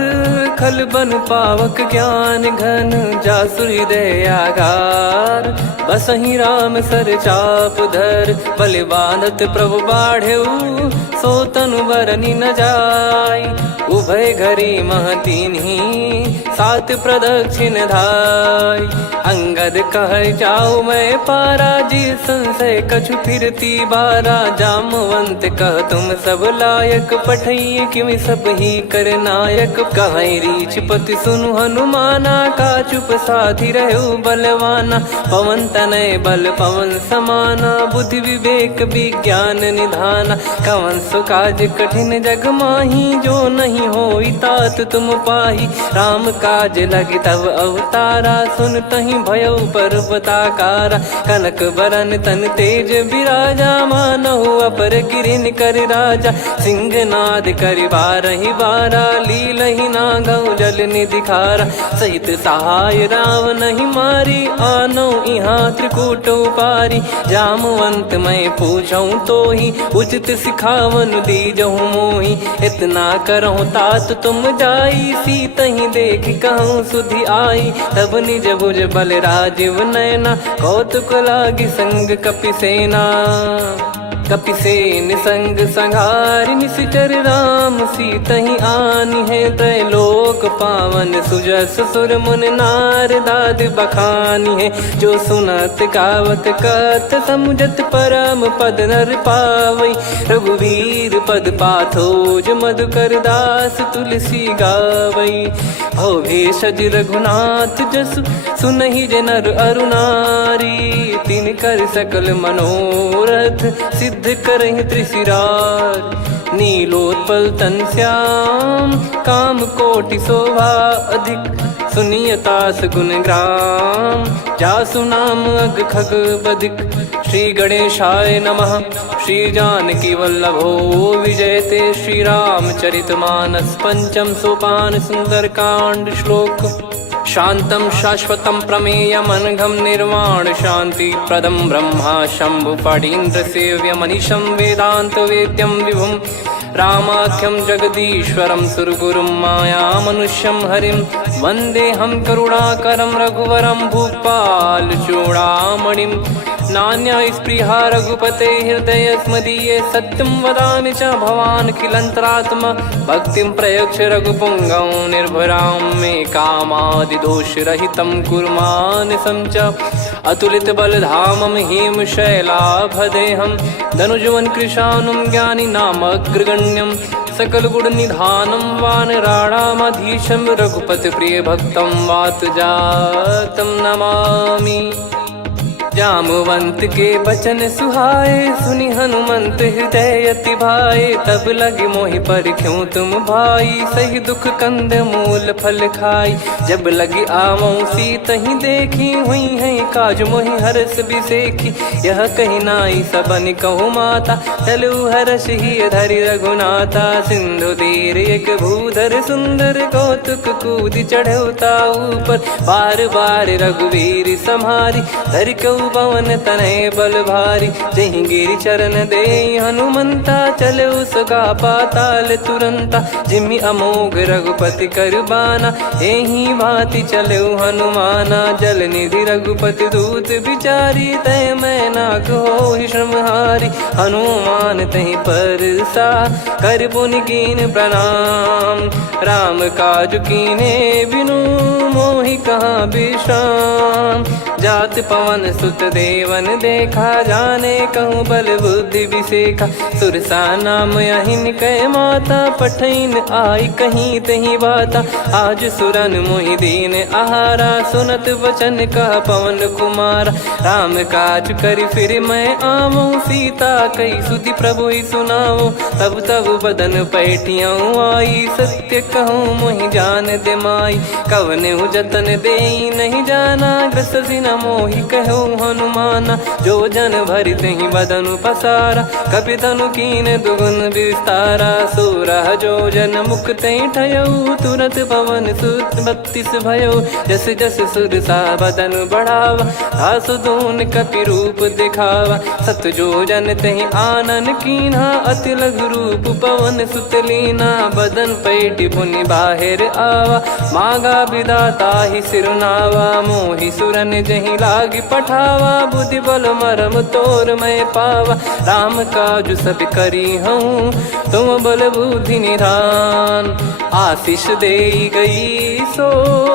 खल बन पावक ज्ञान घन, जासु हृदय आगार। बसहि राम सर चाप धर, बलि बांधत प्रभु बाढ़ऊ, सो तनु बरनि न जाय। उभय घरी महतीन्ही, सात प्रदक्षिण धाय। अंगद कह जाऊ मैं पारा, जी संशय कछु फिरती बारा। जामवंत कह तुम सब लायक, पठई किमि सब ही कर नायक। कहै रीछ पति सुनु हनुमाना, का चुप साधि रहु बलवाना। पवन तनय बल पवन समाना, बुद्धि विवेक विज्ञान निधाना। कवन सो काज कठिन जग माही, जो नहीं होई तात तुम पाही। राम काज लगी तब अवतारा, सुन तहि भयउ पर्वताकारा। कनक बरन तन तेज बिराजा, मानहु अपर गिरिन कर राजा। सिंहनाद करि बारहि बारा, लीलहि नागौ जल निधि खारा। सहित सहाय राम नहीं मारी, आनौ इहाँ त्रिकूट उपारी। जामवंत मैं पूछऊँ तोहि, उचित सिखावन दीजहु मोहि। इतना करहु तात तुम जाई, सीतहि देख कहूँ सुधि आई। तब निज भुज बल राजीव नयना, कौतुक लागी संग कपिसेना। कपिसेन संग संघारि निशिचर राम, सीतहि आनि है त्रैलोक पावन। सुजस सुर मुन नार दाद बखानी है, जो सुनत गावत कथ समुझत परम पद नर पावै। रघुवीर पद पाथोज मधुकर दास तुलसी गावै। भव भेषज रघुनाथ जसु, सुनहि जे नर अरु नारी। तिन कर सकल मनोरथ, सिद्ध करहि त्रिशिरार। नीलोत्पल तन श्याम, काम कोटि शोभा अधिक। सुनियतास गुण ग्राम, जासु नाम अग खग बधिक। श्री गणेशाय नमः। श्री जानकी वल्लभो विजयते, श्री रामचरित मानस पंचम सोपान सुंदरकांड श्लोक। शांतं शाश्वतं प्रमेयमनघं निर्वाण शांति प्रदं ब्रह्मा शंभु फणीन्द्र सेव्य मनीषं वेदांत वेद्यं विभुं। रामाख्यं जगदीश्वरं सुरगुरुं माया मनुष्यं हरिं। वन्देऽहं करुणाकरं रघुवरं भूपाल चूडामणिं। नान्या स्पृहा रघुपते हृदय स्मदीये, सत्यं वदामि च भवान् खिलन्तरात्मा। भक्तिं प्रयच्छ रघुपुङ्गं निर्भरां मे कामादिदोषरहितं कुर्मानसं च। अतुलित बलधामं हेमशैलाभदेहं, धनुजवन कृशानुं ज्ञानिनामग्रगण्यं। सकल गुण निधानं वानराणामधीशं, रघुपति प्रिय भक्तं वातजातं नमामि। जामवंत के बचन सुहाए, सुनि हनुमंत हृदय अति भाए। तब लगे मोहि पर क्यों तुम भाई, सही दुख कंद मूल फल खाई। जब लगी आवऊं सीत ही देखी, हुई है काज मोहि हरस बिसेखी। यह कही नाई सबन कहु माता, चलु हरष ही धरि रघुनाथा। सिंधु तीर एक भूधर सुंदर, कौतुक कूद चढ़ौता ऊपर। बार बार रघुवीर सम्हारी, धरि कहु पवन तनय बल भारी। जहि गिरि चरण दे हनुमंता, चलो सगा पाताल तुरंता। जिमि अमोघ रघुपति कर बाना, एहि भांति चलो हनुमाना। जल निधि रघुपति दूत बिचारी, तय मैं नाग होहि श्रमहारी। हनुमान तहि परसा, कर पुनि कीन प्रणाम। राम काज कीने बिनु, मोहि कहाँ विश्राम। जात पवन सुत देवन देखा, जाने कहूँ बल बुद्धि विसेखा। सुरसा नाम अहिन कै माता, पठैन आई कहीं तहीं बाता। आज सुरन मोहि दीन आहारा, सुनत वचन कह पवन कुमारा। राम काज करि फिर मैं आवऊं, सीता कई सुधि प्रभु ही सुनाओ। तब तब बदन पैठियाँ आई, सत्य कहूँ मोहि जान दे माई। कवने जतन देई नहीं जाना, ग्रसि न मोहि कहूँ हनुमाना। जो जन भरि तहि बदनु पसारा, कपि तनु कीन दुगुन विस्तारा। सोरह जो जन मुख तहि ठयऊ, तुरत पवन सुत 32 भयऊ। जस जस सुरसा बदन बढ़ावा, आसु दून कपि रूप दिखावा। सत जो जन तहि आनन कीन्हा, अति लघु रूप पवन सुत लीना। बदन पैठि पुनि बाहिर आवा, मांगा विधाता ही सिरुनावा। मोहि सुरन जहि लागी पठावा, बुद्धि बल मरम तोर मैं पावा। राम काज सब करी हूँ, तुम बल बुद्धि निधान। आशीष देई गई सो,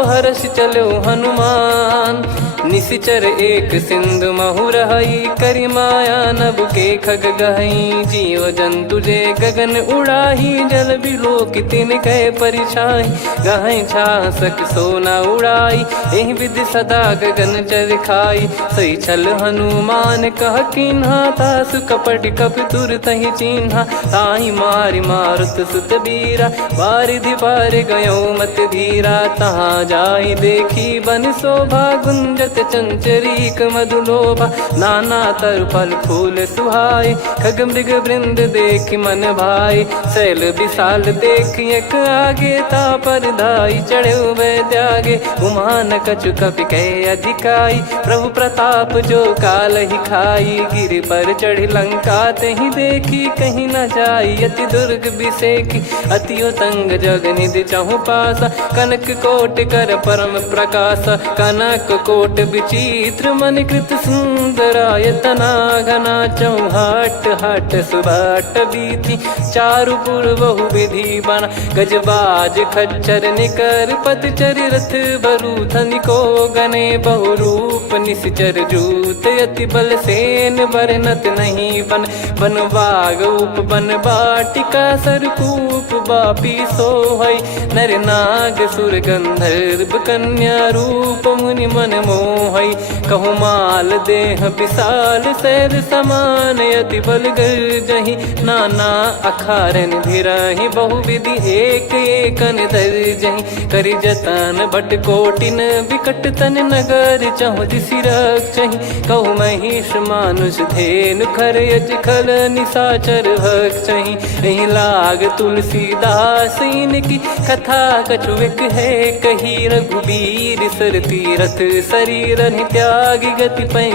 हर्ष चलो हनुमान। निशिचर एक सिंधु महु रहई, करि माया नभ के खग गहई। जीव जंतु जे गगन उड़ाही, जल बिलोक तिन कह परिछाई। गहई छासक सोना उड़ाई, एहि विधि सदा गगन चर खाई। सही छल हनुमान कह कीन्हा, तासु कपट कपि तुर तहि चिन्हा। ताहि मारि मारुत सुत बीरा, बारिधि पार गयो मत धीरा। तहाँ जाई देखी बन शोभा, गुंजत चंचरीक मधुलोभा। नाना तरु फल फूल सुहाए, खग मृग वृंद देख मन भाई। शैल विशाल देख एक आगे, तापर धाई चढ़े वै त्यागे। उमान कछु कपि कह अधिकाई, प्रभु प्रताप जो काल ही खाई। गिर पर चढ़ी लंका तहि देखी, कहीं न जाई अति दुर्ग बिसेखी। अति उतंग जग निधि चहु पासा, कनक कोट कर परम प्रकाशा। कनक कोट विचित्र मन कृत सुंदरायतना। घना चौहाट हाट सुबाट बीथी, चारु पुर बहु विधि बना। गजबाज खच्चर निकर पतचर, रथ बरु धनिको गने। बहु रूप निश्चर जूत, अति बल सेन बरनत नहीं बन। बन बाग उप बन बाटिका, सरकूप बापी सोहई। नर नाग सुर गंधर्व कन्या, रूप मुनि मन मोहई। कहु माल देह विशाल, शैल समान अति बल गर्जहि। नाना अखारन भिरहि, बहु विधि एक एकन दर्जहि। करि जतन भट कोटिन, विकट तन नगर चहु दिसि रक्षहि। कहु महिष मानुष धेनु, खर यज खल निशाचर भक्षहि। एहि लाग तुलसीदास इनकी, कथा कछु एक है कही। रघुबीर सर तीरथ शरीर, त्यागी गति पै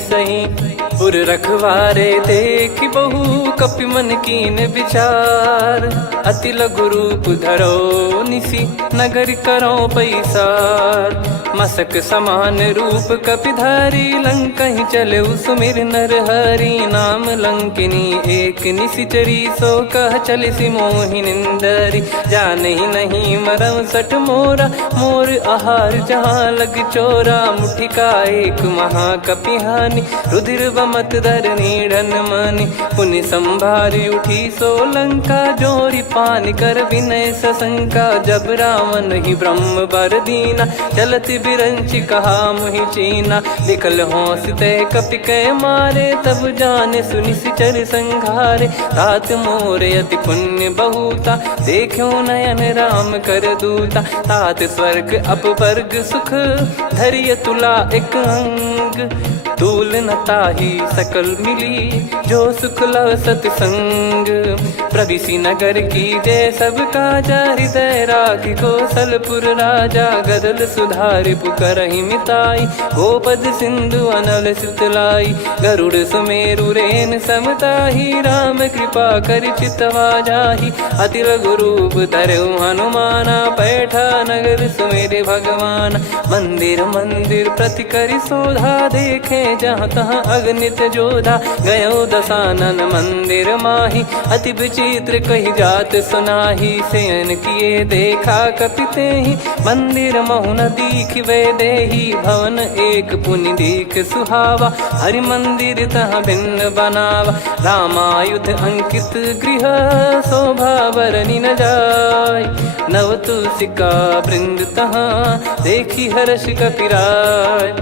सही। पुर रखवारे देखि बहु, कपि मन कीन विचार। अति लघु रूप धरो निसी, नगर करो पैसार। मसक समान रूप कपि धारी, लंकहि चले सुमिर नर हरि। नाम लंकिनी एक निशिचरी, सो कह चलिसि मोहि निंदरी। जानहि नहीं मरम सठ मोरा, मोर आहार जहाँ लग चोरा। मुठिका एक महाकपि हानि, रुधिर बमत धरनी ढन मनि पुनि संभारी उठी सोलंका जोरी पानी कर विनय सशंका जब रावण ही ब्रह्म बर दीना चलत बिरंची कहा मुहि चीना निकल होंस ते कपि कै मारे तब जाने सुनि सिचर संघारे तात मोरे अति पुण्य बहुता देखो नयन राम कर दूता तात स्वर्ग अपवर्ग सुख धरिय तुला एक अंग तूल न ताही सकल मिली जो सुख लव सतसंग प्रविसी नगर की जय सब काजा हृदय राखी कौशलपुर राजा गदल सुधारि पुकरहि मिताई गोपद सिंधु अनल सितलाई गरुड़ सुमेरु रेन समताही राम कृपा कर चितवा जाही अति लघु रूप धरऊ हनुमाना बैठा नगर सुमेरे भगवान मंदिर मंदिर प्रति करि शोधा देखे जहाँ तहाँ अगणित जोधा गयो दशानन मंदिर माही अति विचित्र कही जात सुनाही सेन किए देखा कपिते ही मंदिर महु न दीख वे देही भवन एक पुनि दीख सुहावा हरि मंदिर तहाँ भिन्न बनावा रामायुध अंकित गृह शोभा बरनी न जाय नव तुलसी का वृंद तहाँ देखी हर्ष कपिराय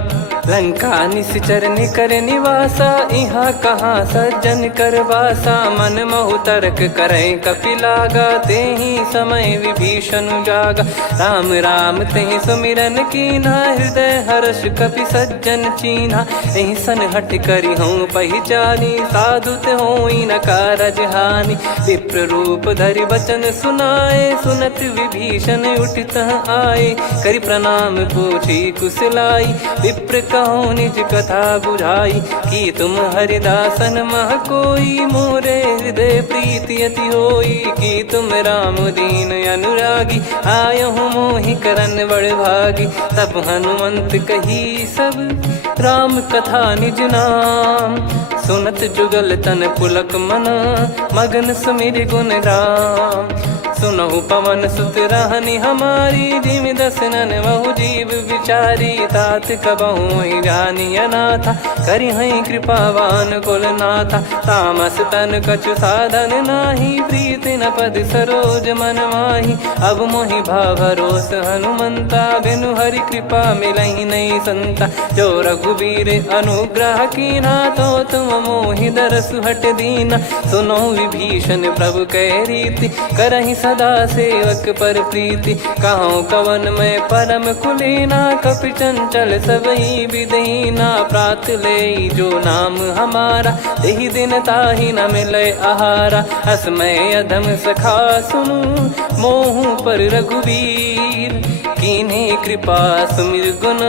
लंका निश्चर निकर निवासा यहाँ कहाँ सज्जन कर वासा मन महु तर्क करे कपिलागा ते ही समय विभीषण जागा राम राम ते सुमिरन कीना हृदय हर्ष कपि सज्जन चीन्हा यही सन हट करी हूँ पहचानी साधु ते होई न कारज हानि विप्र रूप धरि वचन सुनाए सुनत विभीषण उठित आए करि प्रणाम पूछी कुशलाई विप्र कहो निज कथा बुझाई कि तुम हरिदासन मह कोई मोरे हृदय प्रीति अति होई कि तुम राम दीन अनुरागी आयहु मोहि करन बड़ भागी तब हनुमंत कही सब राम कथा निज नाम सुनत जुगल तन पुलक मन मगन सुमिर गुण राम सुनहु पवन सुत रहनी हमारी जिमि दसनन बहु जीव विचारी तात कबहु ही जानी अनाथा करि हई कृपावान कुल नाथा तामस तन कछु साधन नाही प्रीति न पद सरोज मन माही अब मोहि भाव भरोस हनुमंता बिनु हरि कृपा मिलहि नहीं संता जो रघुबीर अनुग्रह कीना तो तुम मोहि दरस हट दीना सुनो विभीषण प्रभु कह रीति करहि सदा सेवक पर प्रीति कहूँ कवन में परम कुलीना कपि चंचल सबही विदहीना प्रात ले जो नाम हमारा यही दिन ताहि न मिले आहारा असमय अधम सखा सुनु मोहु पर रघुवीर कीन्हे कृपा सुमिर गुण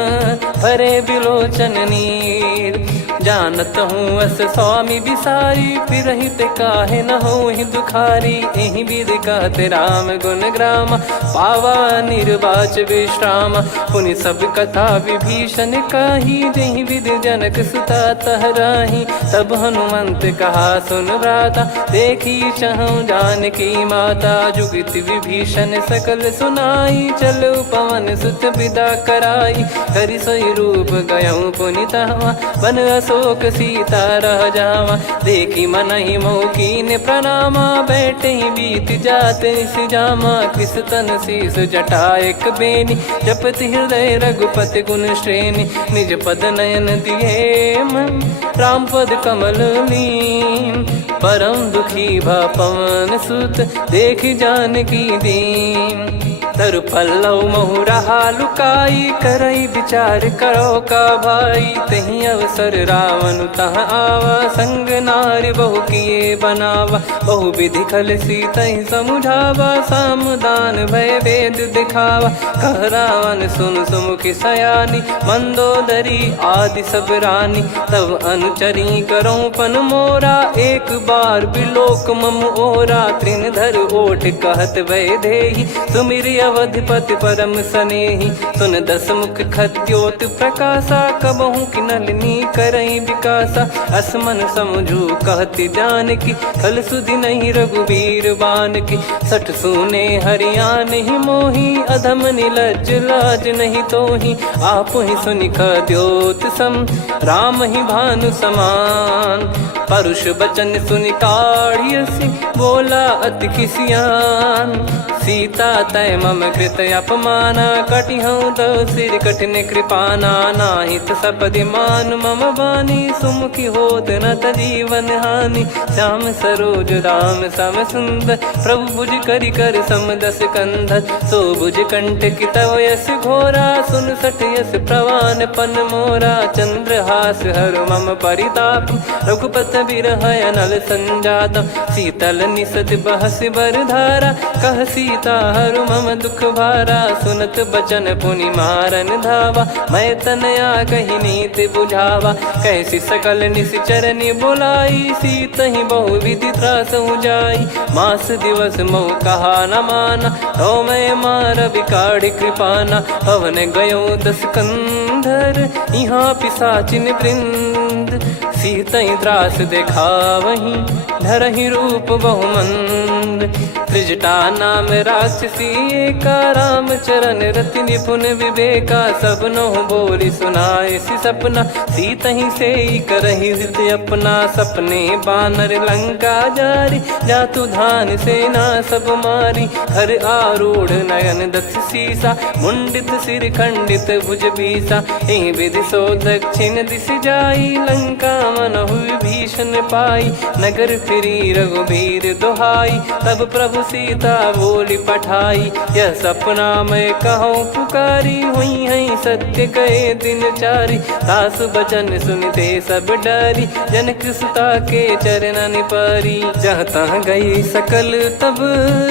भरे बिलोचन नीर जानत हूँ अस स्वामी बिसारी फिर हित काहे न हो ही दुखारी यही विध कहते राम गुण ग्राम पावा निर्वाच विश्राम पुनि सब कथा विभीषण काही जही विध जनक सुता तहराही तब हनुमंत कहा सुन भ्राता देखी चहु जानकी माता जुगित विभीषण सकल सुनाई चलो पवन सुत विदा कराई करि सोई रूप गयऊँ पुनि तहवा बन अशोक सीता रह जावा देखी मन ही मौकीन प्रणामा बैठे ही बीत जाते जामा कृष तन शीस जटा एक बेनी जपति हृदय रघुपति गुण श्रेणी निज पद नयन दिए मन राम पद कमल लीन परम दुखी भा पवन सुत देखी जानकी दीन तरु पल्लव महु रहा लुकाई करई विचार करो का भाई तही अवसर रावण तह आवा संग नारी बहु किए बनावा बहु विधि खल सीतहि समुझावा सामदान भय वेद दिखावा कह रावण सुन सुमुखी सयानी मंदोदरी आदि सब रानी तब अनुचरी करो पन मोरा एक बार बिलोक मम ओरा तृण धर ओट कहत वै देही सुमिर अवधिपति परम सनेही। सुन दस मुख खद्योत प्रकाशा, कबहू की नलिनी करई विकासा। असमन समझू कहती जान की, खल सुधि नहीं रघुबीर बान की। सठ सुने हरियाण ही मोही, अधम निलज लाज नहीं तोही। आप ही सुनि खद्योत सम, राम ही भानु समान। परुष बचन सुनि काढ़ियसि, बोला अति किसियान। सीता तय मम कृत अपमाना, कटिहऊँ तो सिर कठिन कृपाना। नाहित सपदि मान मम बानी, सुमुखी होत न जीवन हानि। श्याम सरोज राम सम सुंदर, प्रभु भुज करि कर सम दस कंधर। सो भुज कंठ की तव यस घोरा, सुन सठ यस प्रवान पन मोरा। चंद्रहास हर मम परिताप, रघुपत बिरह अनल संजात। शीतल निसत बहस बर धारा, कह सीता हरु मम दुख भारा। सुनत बचन पुनि मारन धावा, मैं तनया कही नीति बुझावा। कैसी सकल निश्चरनि बुलाई, सीत ही बहु विधि त्रास जाई। मास दिवस मोह कहा न माना, तो मैं मार बिकाढ़ी कृपाना। पवन गयो दस कंधर, यहाँ पिशाचिन वृंद। सीतहि त्रास देखावहीं, धरहि रूप बहुमंद। त्रिजटा नाम राक्षसी एका, राम चरण रति निपुण विवेका। सबनो बोली सुनाए सि सपना, सीतहि सेई करहि हृद अपना। सपने बानर लंका जारी, जातु धान सेना सब मारी। हर आरूढ़ नयन दस सीसा, मुंडित सिर खंडित भुज बीसा। एहि विधि सो दक्षिण दिश जाई, लंका मनहु भीषण पाई। नगर फिरी रघुबीर दुहाई, तब प्रभु सीता बोली पठाई। यह सपना मैं कहूँ पुकारी, हुई है सत्य कहे दिन चारी। सासु बचन सुनते सब डरी, जनक सुता के चरण परी। जहाँ तहाँ गई सकल तब,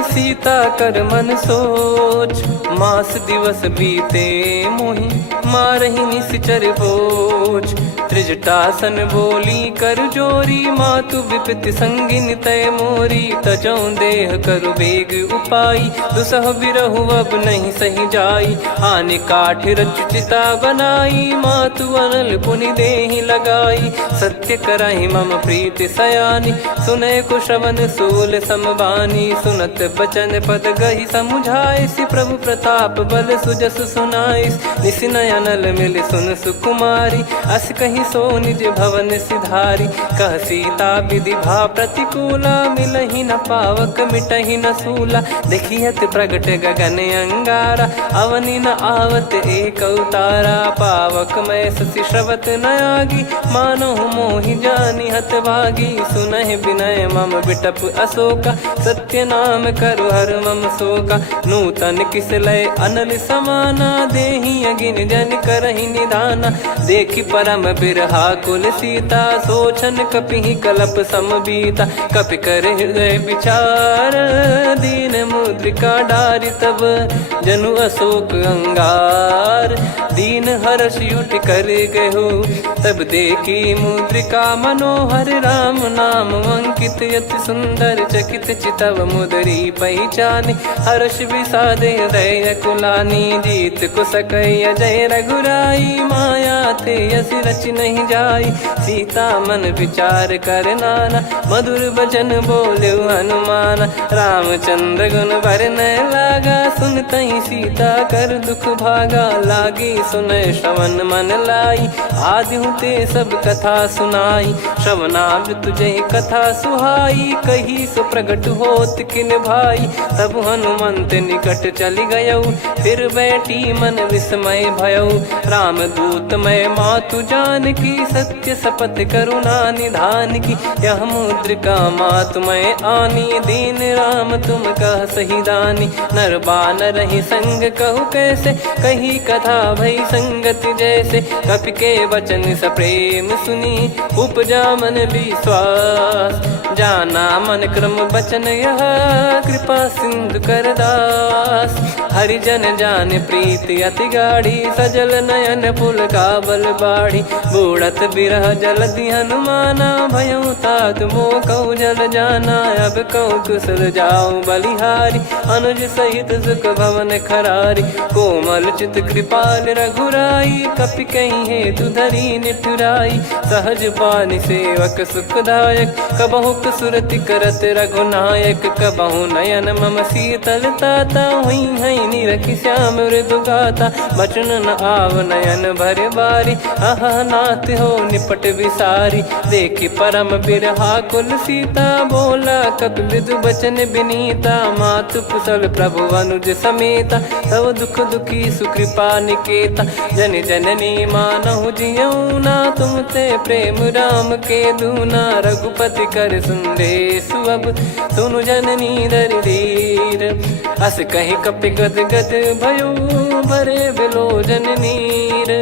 सीता कर मन सोच। मास दिवस बीते मोहि, मारहि निश्चर बोझ। त्रिजटासन बोली कर जोरी, मातु विपति संगिन तय मोरी। तजौ देह करु बेग उपाई, दुसह बिरहु अब नहीं सही जाई। आने काठ रचु चिता बनाई, मातु अनल पुनि देहि लगाई। सत्य करहि मम प्रीति सयानी, सुनय को श्रवण सूल समबानी। सुनत बचन पद गहि समुझाइसि, प्रभु प्रताप बल सुजस सुनाइस। निसिनय अनल मिल सुन सुकुमारी, अस कहि सो निज भवन सिधारी। कह सीता विधि भा प्रतिकूला, मिलहि न पावक मिटहि न सूला। देखियत प्रगट गगन अंगारा, अवनि न आवत एक अवतारा। पावक मैं ससि श्रवत न आगी, मानो मोहि जानि हत भागी। सुनहि विनय मम बिटप अशोका, सत्य नाम करु हर मम शोका। नूतन किस लय अनल समाना, देहि अगिन जन करहि निधाना। देखि परम बिरहा कुल सीता, सोचन कपिहि कलप समबीता। कपि कर हृदय विचार, दीन मुद्रिका डारि तब। जनु अशोक अंगार, दीन हर्ष उठ कर गहु। तब देखी मुद्रिका मनोहर, राम नाम अंकित अति सुंदर। चकित चितव मुदरी पहचानी, हर्ष विषाद हृदय कुलानी। जीत को सकय जय रघुराई, माया थे यसी रच नहीं जाई। सीता मन विचार कर नाना, मधुर बचन बोले हनुमान। रामचंद्र गुण बरनय लागा, सुनतहि सीता कर दुख भागा। लागी सुनय श्रवण मन लाई, आदिहु ते सब कथा सुनाई। श्रवणाब तुझे कथा सुहाई, कही सो प्रगट होत किन भाई। तब हनुमंत निकट चली गयौ, फिर बैठी मन विस्मय भयौ। राम दूत मैं मातु जान की, सत्य शपथ करुणा निधान की। यह मुद्रिका मातु मैं आनी, दीन राम तुम कह सही दानी। नर बानर ही संग कहु कैसे, कही कथा भई संगति जैसे। कपि के वचन सप्रेम सुनी, उपजा मन विश्वास। जाना मन क्रम बचन यह, कृपा सिंधु कर दास। हरिजन जान प्रीति अति गाढ़ी, सजल नयन पुल काबल बाढ़ी। बूढ़त बिरह जलधि हनुमाना, भयउ तात मोह कहु जल जाना। अब कहु कुशल जाऊं बलिहारी, अनुज सहित सुख भवन खरारी। कोमल चित कृपाल रघुराई, कपि कहीं हेतु धरी निठुराई। सहज पानि सेवक सुखदायक, कबहु सुरति करत रघुनायक। कबहु नयन मम शीतलता, हुई हई निरखि श्याम मृदु गाता। बचन न आव नयन भर बारी, आहा नाथ हो निपट विसारी। देखि परम बिरहा कुल सीता, बोला कपि मृदु बचन बिनीता। मातु कुशल प्रभु अनुज समेता, तव दुख दुखी सुकृपा निकेता। जन जननी मानहु जियऊ ना, तुम ते प्रेम राम के दूना। रघुपति कर संदेशु अब, सुनु जननी दर धीर। अस कहि कपि गद गद भयो, भरे बिलोचन नीर।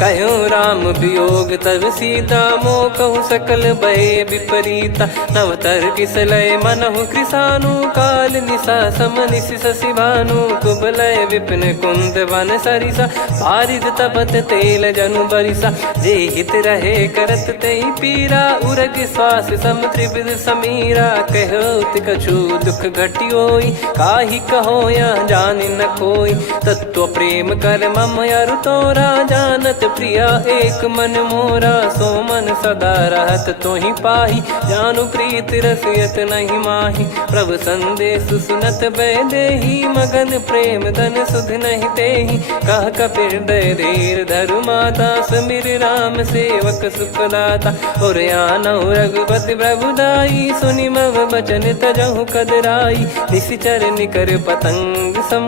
कहूँ राम वियोग तब सीता, मोह कहूँ सकल भय विपरीता। नवतर किसलय मनहु कृसानु, काल निशा समनिशि शशि भानु। कुबलय विपिन कुंद वन सरिसा, पारिद तपत तेल जनु बरिसा। जे हित रहे करत तेहि पीरा, उरग श्वास सम त्रिविध समीरा। कहत कछु दुख घटियोई, काहि कहो या जानि न कोई। तत्व प्रेम कर मम अरु तोरा, जानत प्रिया एक मन मोरा। सो मन सदा रहत तोहि पाही, जानु प्रीत रसियत नहीं माही। प्रभु संदेश सुनत बैदेही, मगन प्रेम धन सुध नहीं तेहि। कह कपिर दय धीर धरु माता, सुमिर राम सेवक सुखदाता। और आनहु रघुपति प्रभु दाई, सुनि मव बचन तजहु कदराई। निशिचर निकर पतंग सम,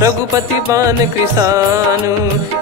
रघुपति पान कृसानु।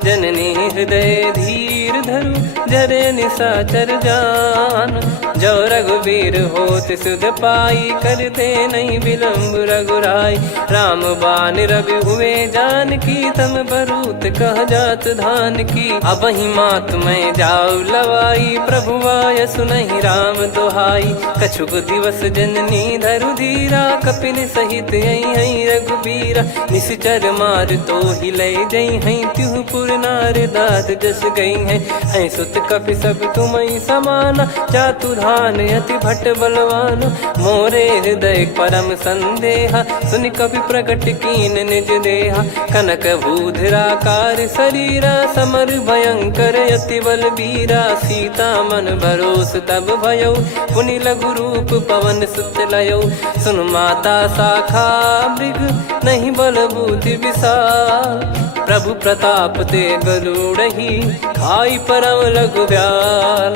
जननी हृदय धीर धरु, जरे निशाचर जान। जो रघुवीर होत सुध पाई, करते नहीं विलम्ब रघुराई। राम बान रवि हुए जानकी, तम बरूत कह जात धान की। अब ही मात मैं जाऊ लवाई, प्रभु आय सुनहि राम दोहाई। कछुक दिवस जननी धरु धीरा, कपिन सहित यही रघुबीरा। निश्चर मार तो ही ले जई हैं, त्यों पुर नार दाद जस गई हैं। सुत कपि सब तुमहि समाना, चातुधान अति भट्ट बलवान। मोरे हृदय परम संदेहा, सुन कपि प्रकट कीन निज देहा। कनक भूधराकार शरीरा, समर भयंकर अति बलबीरा। सीता मन भरोस तब भयउ, पुनि लघु रूप पवन सुत लयउ। सुन माता शाखा मृग, नहीं बल बुद्धि विशाल। प्रभु प्रताप ते गरुड़हि, खाई परम लघु ब्याल।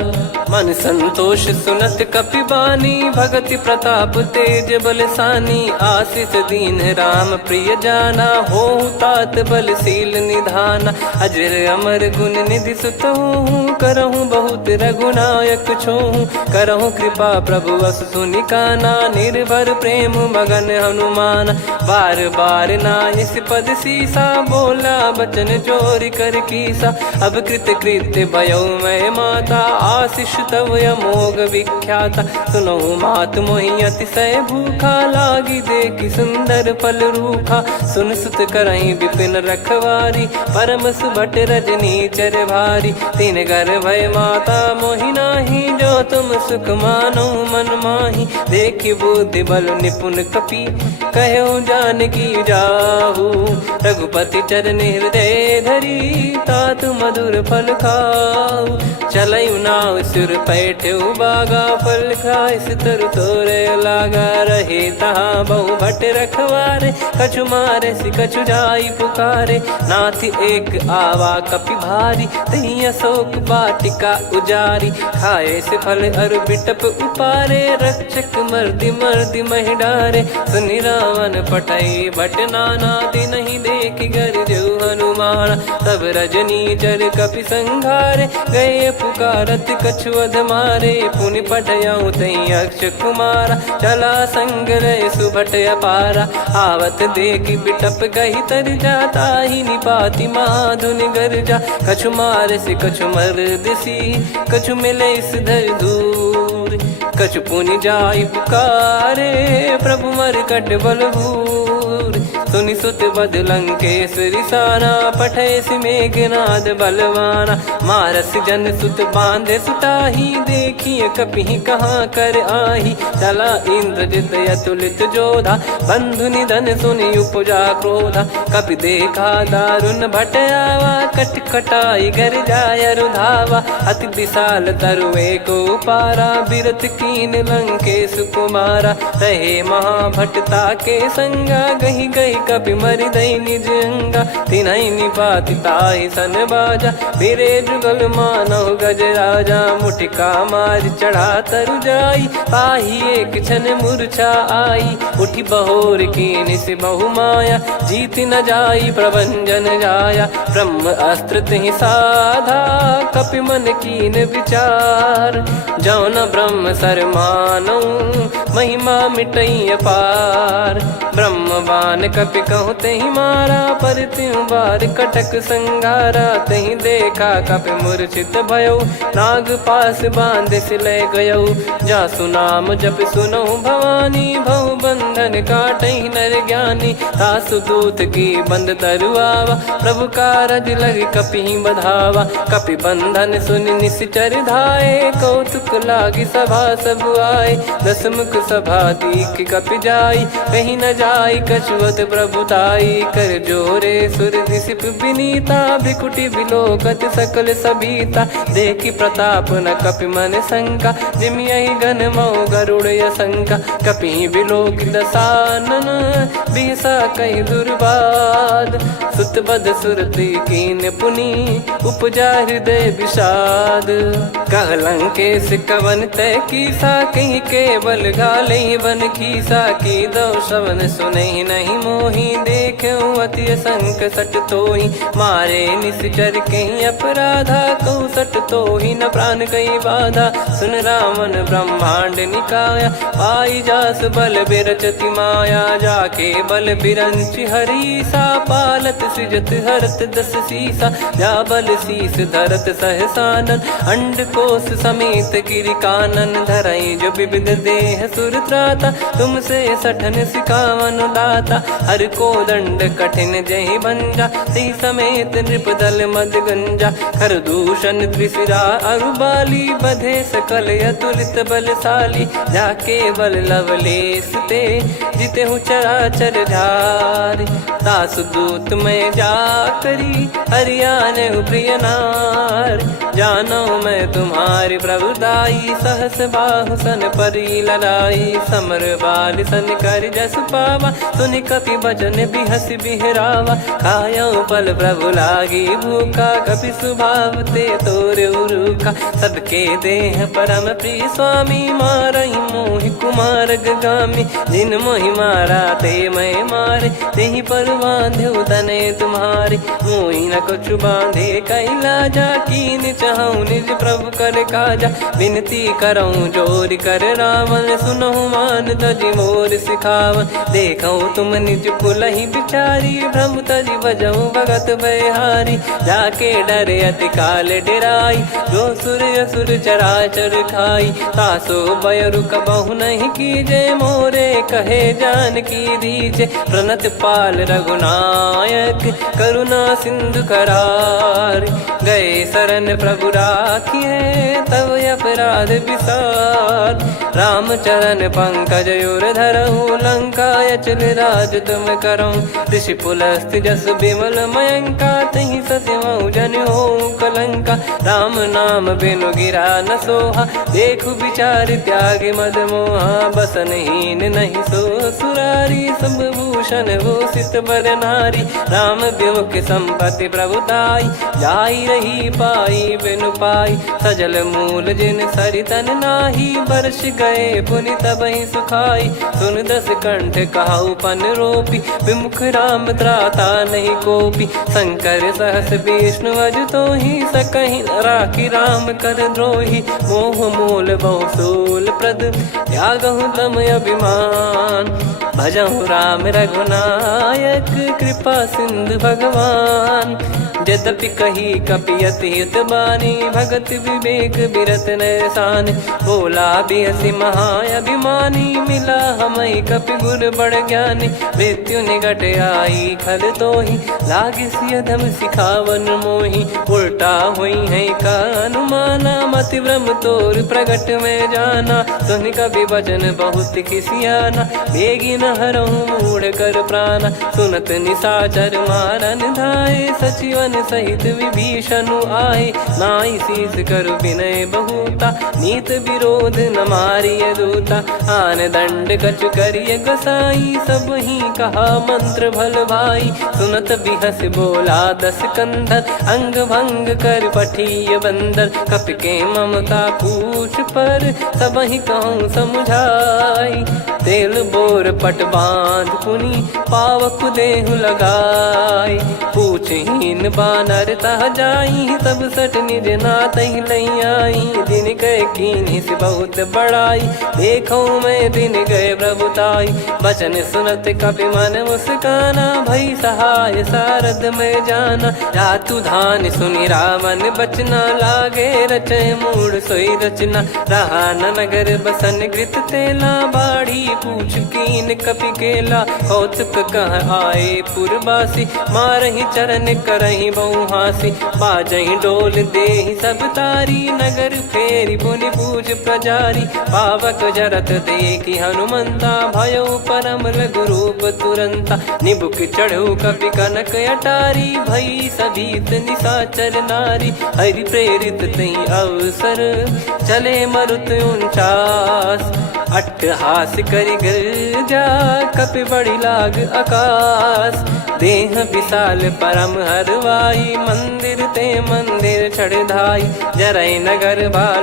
मन संतोष सुनत कपि बानी, भगति प्रताप तेज बलसानी। आशीष दीन राम प्रिय जाना, होहु तात बलशील निधाना। अजर अमर गुण निधि सुतहु, करहु बहुत रघुनायक छोहु। करहु कृपा प्रभु अस सुनि काना, निर्भर प्रेम मगन हनुमान। बार बार नायस पद सीसा, बोला बचन चोरी कर कीसा। अब कृत कृत्य भयो मैं माता, आशीष तव अमोघ विख्याता। सुनहु मात मोहि अतिशय भूखा, लागी देखि सुंदर फल रूखा। सुन सुत करहि विपिन रखवारी, परम सुभट रजनी चर भारी। तीन घर भय माता मोहि नाही, जो तुम सुख मानो मन माही। देखि बुद्धि बल निपुण कपि, कहु जानकी जाहु। रघुपति चरण हृदय धरी, तात मधुर फल खाऊ। चलऊ नाव सुर पैठऊ बागा, फल खाइस तरु तोरे लागा। रहे तहाँ बहु भट रखवारे, कछु मारे सि कछु जाई पुकारे। नाथ एक आवा कपि भारी, तही अशोक वाटिका उजारी। खाए से फल अरु बिटप उपारे, रक्षक मर्दि मर्दि महि डारे। सुनि रावण पटई भट नाना, तिनहि देखि गरजऊ हनुमान। तब रजनी चर कपि संघारे, गए पुकारत कछु अध मारे। पुनि पटयऊ तई अक्ष कुमारा, चला संग रहे सुभट अपारा। आवत देखि बिटप गही तर जाता, ही निपाति माधुन गर्जा। कछु मार से कछु मर्द सी, कछु मिले इस धर दूर। कछु पुनि जाई पुकारे, प्रभु मर कट बलभूर। सुनि सुत बद लंकेश्वरी साना, पठैसि मेघनाद बलवाना। मारस जन सुत बांधे सुताही, देखिए कपिहि कहाँ कर आही। चला इंद्रजित अतुलित जोधा, बंधु निधन सुनि उपजा क्रोधा। कपि देखा दारुण भट आवा, कट कटाई घर जाय रुधावा। अति विशाल तरुए को पारा, बिरत कीन लंकेश कुमारा। रहे महाभटता के संगा, गही गही कपि मरि दई निज अंगा। तिन्है निपाति ताहि सन बाजा, बिरे जुगल मानव गज राजा। मुटिका मार चढ़ा तरु जाई, पाही एक क्षण मूर्छा आई। उठी बहोर कीन से बहु माया, जीत न जाई प्रभंजन जाया। ब्रह्म अस्त्र तिहि साधा, कपि मन कीन विचार। जौ न ब्रह्म सर मानौ, महिमा मिटई अपार। ब्रह्म बान कपि कहु तेहि मारा, पर त्यों बार कटक संगारा। तेहि देखा कपि मूर्छित भयौ, नाग पास बांध सिले गयौ। जासु नाम जप सुनौ भवानी, भव बंधन काटहि नर ज्ञानी। तासु दूत की बंद तरुआवा, प्रभु कारज लग कपि बधावा। कपि बंधन सुनि निश्चर धाये, कौतुक लागी सभा सब आए। दस मुख सभा दीख कपि जाई, कहीं न जाई कछुवत प्रभुताई। कर जोरे सुर दिसिप विनीता, भ्रिकुटि बिलोकत सकल सबीता। देखि प्रताप न कपि मन शंका, जिमियहि घन मऊ गरुड़ असंका। कपि बिलोक दसानन, बिहसा कहि दुर्बाद। सुत बद सुरति कीन पुनि, उपजा हृदय विषाद। कह लंकेश कवन तय कीसा, कहीं केवल घाले बन खीसा। की दो श्रवण सुनहि नहीं मोहि, देखऊं अति संक सट तोहि। मारे निश्चर कहीं अपराधा, कहूँ सट तोहि न प्राण कहीं बाधा। सुन रावण ब्रह्मांड निकाया, पाई जास बल बिरचति माया। जाके बल बिरंच हरीसा, पालत सृजत हरत दस सीसा। जा बल शीस धरत सहसानन, अंड कोश समेत गिरि कानन। धरई जो विविध देह सुर त्राता, तुमसे सठन सिखावन दाता। हर को दंड कठिन जहि भंजा, ती समेत नृप दल मद गंजा। कर दूषण त्रिशिरा अरुबाली, बधे सकल अतुलित बलशाली। जाके बल लवलेस ते, जिते हूँ चराचर झारी। दास दूत में जा करी, हरियाने प्रिय नार। जानो मैं तुम्हारी प्रभुताई, सहस बाहु सन परी लड़ाई। समर बाल सन कर जस पावा, सुनि कपि बचन बिहस बिहरावा। खायो पल प्रभु लागी भूखा, कपि स्वभाव ते तोर उरुखा। सबके देह परम प्रिय स्वामी, मारहि मोहि कुमार गगामी। जिन मोहि मारा ते मैं मारे, तेहि पर बांध्यो तने तुम्हारे। मोहि न कछु बांधे कैलाजा, कीन चाहूं निज प्रभु कर काजा। विनती करऊं जोर कर रावण, सुनहु मान तजि मोर सिखावन। देखऊं तुम निज कुलहि बिचारी, भ्रम तजि बजऊं भगत बयहारी। जाके डरे अति काल डेराई, जो सुर असुर चराचर खाई। तासो बयरु कबहु नहीं कीजे, मोरे कहे जान की दीजे। प्रणत पाल रघुनायक, करुणा सिंधु करार। गए शरण प्रभु राखिए, तब अपराध विसार। राम चरण पंकज उर धरऊं, लंका अचल राज तुम करऊं। ऋषि पुलस्त्य जस विमल मयंका, तहि ससिमऊ जन होऊं कलंका। राम नाम बिनु गिरा न सोहा, देखु विचार त्याग मद मोहा। बसनहीन नहीं सो सुरारी, सब भूषण भूषित बर नारी। राम विमुख संपत्ति प्रभुताई, जाई रही पाई बिनु पाई। सजल मूल जिन सरितन नाही, बरस गए पुनि तबहि सुखाई। सुन दस कंठ कहाऊ पन रोपी, विमुख राम त्राता नहीं कोपी। शंकर सहस विष्णु अज तोहि, सकहि न राखी राम कर द्रोही। मोह मूल बहु सूल प्रद, त्यागहु तम अभिमान। भजहु राम रघुनायक, कृपा सिंधु भगवान। यद्यपि कही कपियत हित बानी भगत विवेक बिरत नैसान बोला बियसि महाअभिमानी मिला हमई कपि गुर बड़ ज्ञानी मृत्यु निकट आई खल तो ही लागिस अधम सिखावन मोही उल्टा हुई है का अनुमाना मति भ्रम तोर प्रगट में जाना सुन कवि वचन बहुत खिसियाना बेगी न हरहूँ मूढ़ कर प्राण सुनत निशाचर मारन धाये सचिवन सहित विभीषण आए नाई शीस कर विनय बहुता नीत विरोध न मारिय दूता आन दंड कछु करिय गसाई सब ही कहा मंत्र भल भाई सुनत बिहस बोला दस कंधर अंग भंग कर पठिय बंदर कपि के ममता पूछ पर सब ही कहूँ समझाई तेल बोर पट बांध पुनी पावक देहु लगाई पूछहीन बानर तह जाई तब सट निज नाथ लई आई दिन गए कीन्ही से बहुत बड़ाई देखो मैं दिन गए प्रभुताई बचन सुनत कपि मन मुस्काना भई सहाय सारद में जाना जातु धान सुनि रामन बचना लागे रचय मूड सोई रचना रहा न नगर बसन कृत तेला बाढ़ी पूछ कीन कपि केला कौतुक कह आए पुरबासी मारहि चरण करहि बहुहासी बाजहि डोल देहि सब तारी नगर फेरी पुनि पूज प्रजारी पावक जरत देखि हनुमंता भयो परम लघु रूप तुरंता निबुक चढ़ऊ कपि कनक अटारी भई सभीत निशाचर नारी हरि प्रेरित तई अवसर चले मरुत 49 अट्टहास करि गिरजा कपि बड़ी लाग आकाश देह विशाल परम हरवाई मंदिर ते मंदिर चढ़ाई जरई नगर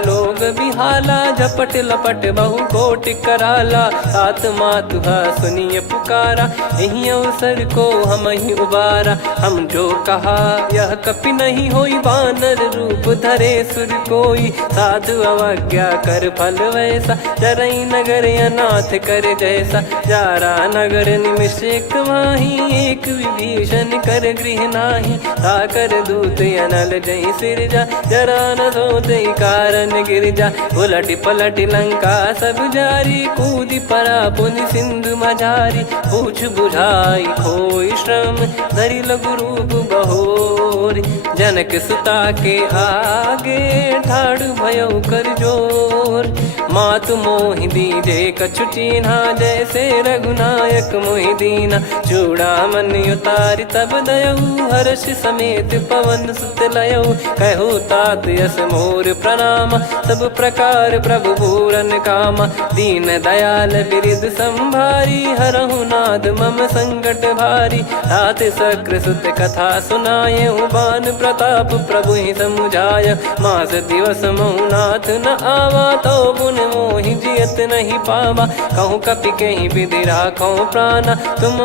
लोग बिहाला झपट लपट बहु कोट कराला सात मातुहा सुनिय पुकारा यही अवसर को हम ही उबारा हम जो कहा यह कपि नहीं होई वानर रूप धरे सुर कोई साधु अवज्ञा कर फल वैसा जरई नगर अनाथ कर जैसा जारा नगर निमिष एक माही एक विभीषण कर गृह नाही ताकर दूत अनल जय सिरजा जरा न सोते कारण गिरजा उलट पलट लंका सब जारी कूदी परा पुनि सिंधु मझारी पूछ बुझाई खोई श्रम धरि लघु रूप बहोरी जनक सुता के आगे ठाड़ भयो कर जोर मातु मोहि दीजे कछु चिन्हा जैसे रघुनायक मोहि दीना चूड़ामन उतारि तब दयऊ हर्ष समेत पवन सुत लयऊ कहु तात यस मोर प्रणाम सब प्रकार प्रभु पूरन कामा दीन दयाल बिरिद संभारी हरहु नाद मम संकट भारी तात सक्र सुत कथा सुनाये बान प्रताप प्रभु ही समुझाय मास दिवस महु नाथ न आवा तो पुन मोहि जियत नहीं पावा कहूँ कपि कहीं विधि राखो प्राणा तुम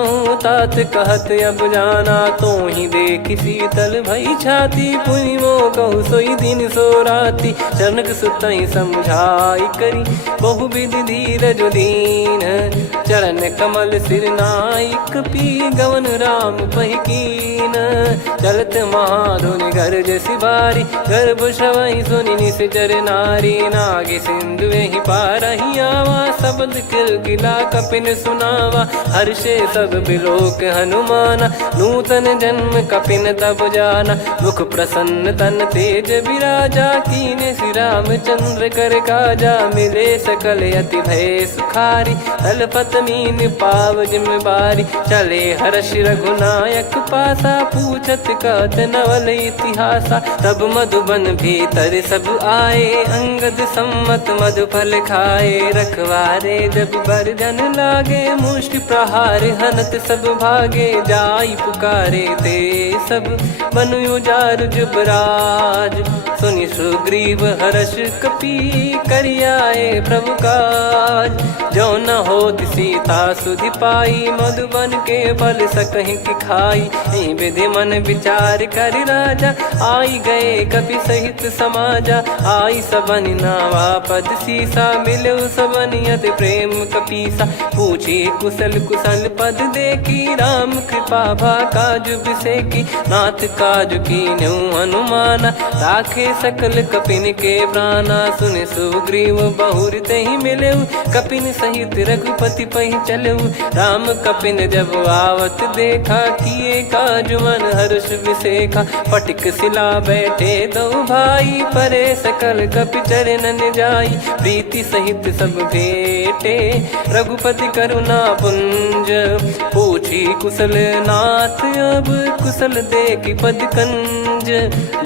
तात कहत अब जाना तो ही देख शीतल भई छाती पुनि मो कहु सोई दिन सो राती जनक सुतई समझाई करी बहु विधि धीरज दीन चरण कमल सिर नाइक पी गवन राम पहिकीन चलत महाधुनि गर्ज सिबारी गर्भ श्रवई सुनि निश्चर नारी नागे सिंधु ही पारही आवा शब्द किलकिला कपिन सुनावा हर्षे सब बिलोक हनुमाना नूतन जन्म कपिन तब जाना मुख प्रसन्न तन तेज विराजा कीने श्री रामचंद्र कर काजा मिले सकल अति भय सुखारी तलपत मीन पाव जिम्मेवारी चले हर्ष रघुनायक पासा पूछत कहत नवल इतिहासा तब मधुबन भीतर सब आए अंगद सम्मत मधुफल खाए रखवारे जब बरजन लागे मुष्टि प्रहार हनत सब भागे जाई पुकारे ते सब बनु उजार जुबराज सुनि सुग्रीव हर्ष कपि करियाए प्रभु काज जो न होत सीता सुधि पाई मधुबन के फल सकहि की खाई विधि मन विचार कर राजा आई गए कपि सहित समाजा आई सबन नावा पद सीसा मिलो सबन करत प्रेम कपीसा। पूछी कुशल कुशल पद देखी राम कृपा भा काज बिसेकी। नाथ काज कीन्हु हनुमाना राखे सकल कपिन के प्राणा। सुन सुग्रीव बहुर तेहि मिलेउ कपिन सहित रघुपति पहि चलेउ। राम कपिन जब आवत देखा किए काज मन हर्ष विसेखा। फटिक सिला बैठे दो भाई परे सकल कपि चरणन जाई। प्रीति सहित सब भेटे रघुपति करुणा पुंज। पूछी कुशल नाथ अब कुशल देखी पद कंज।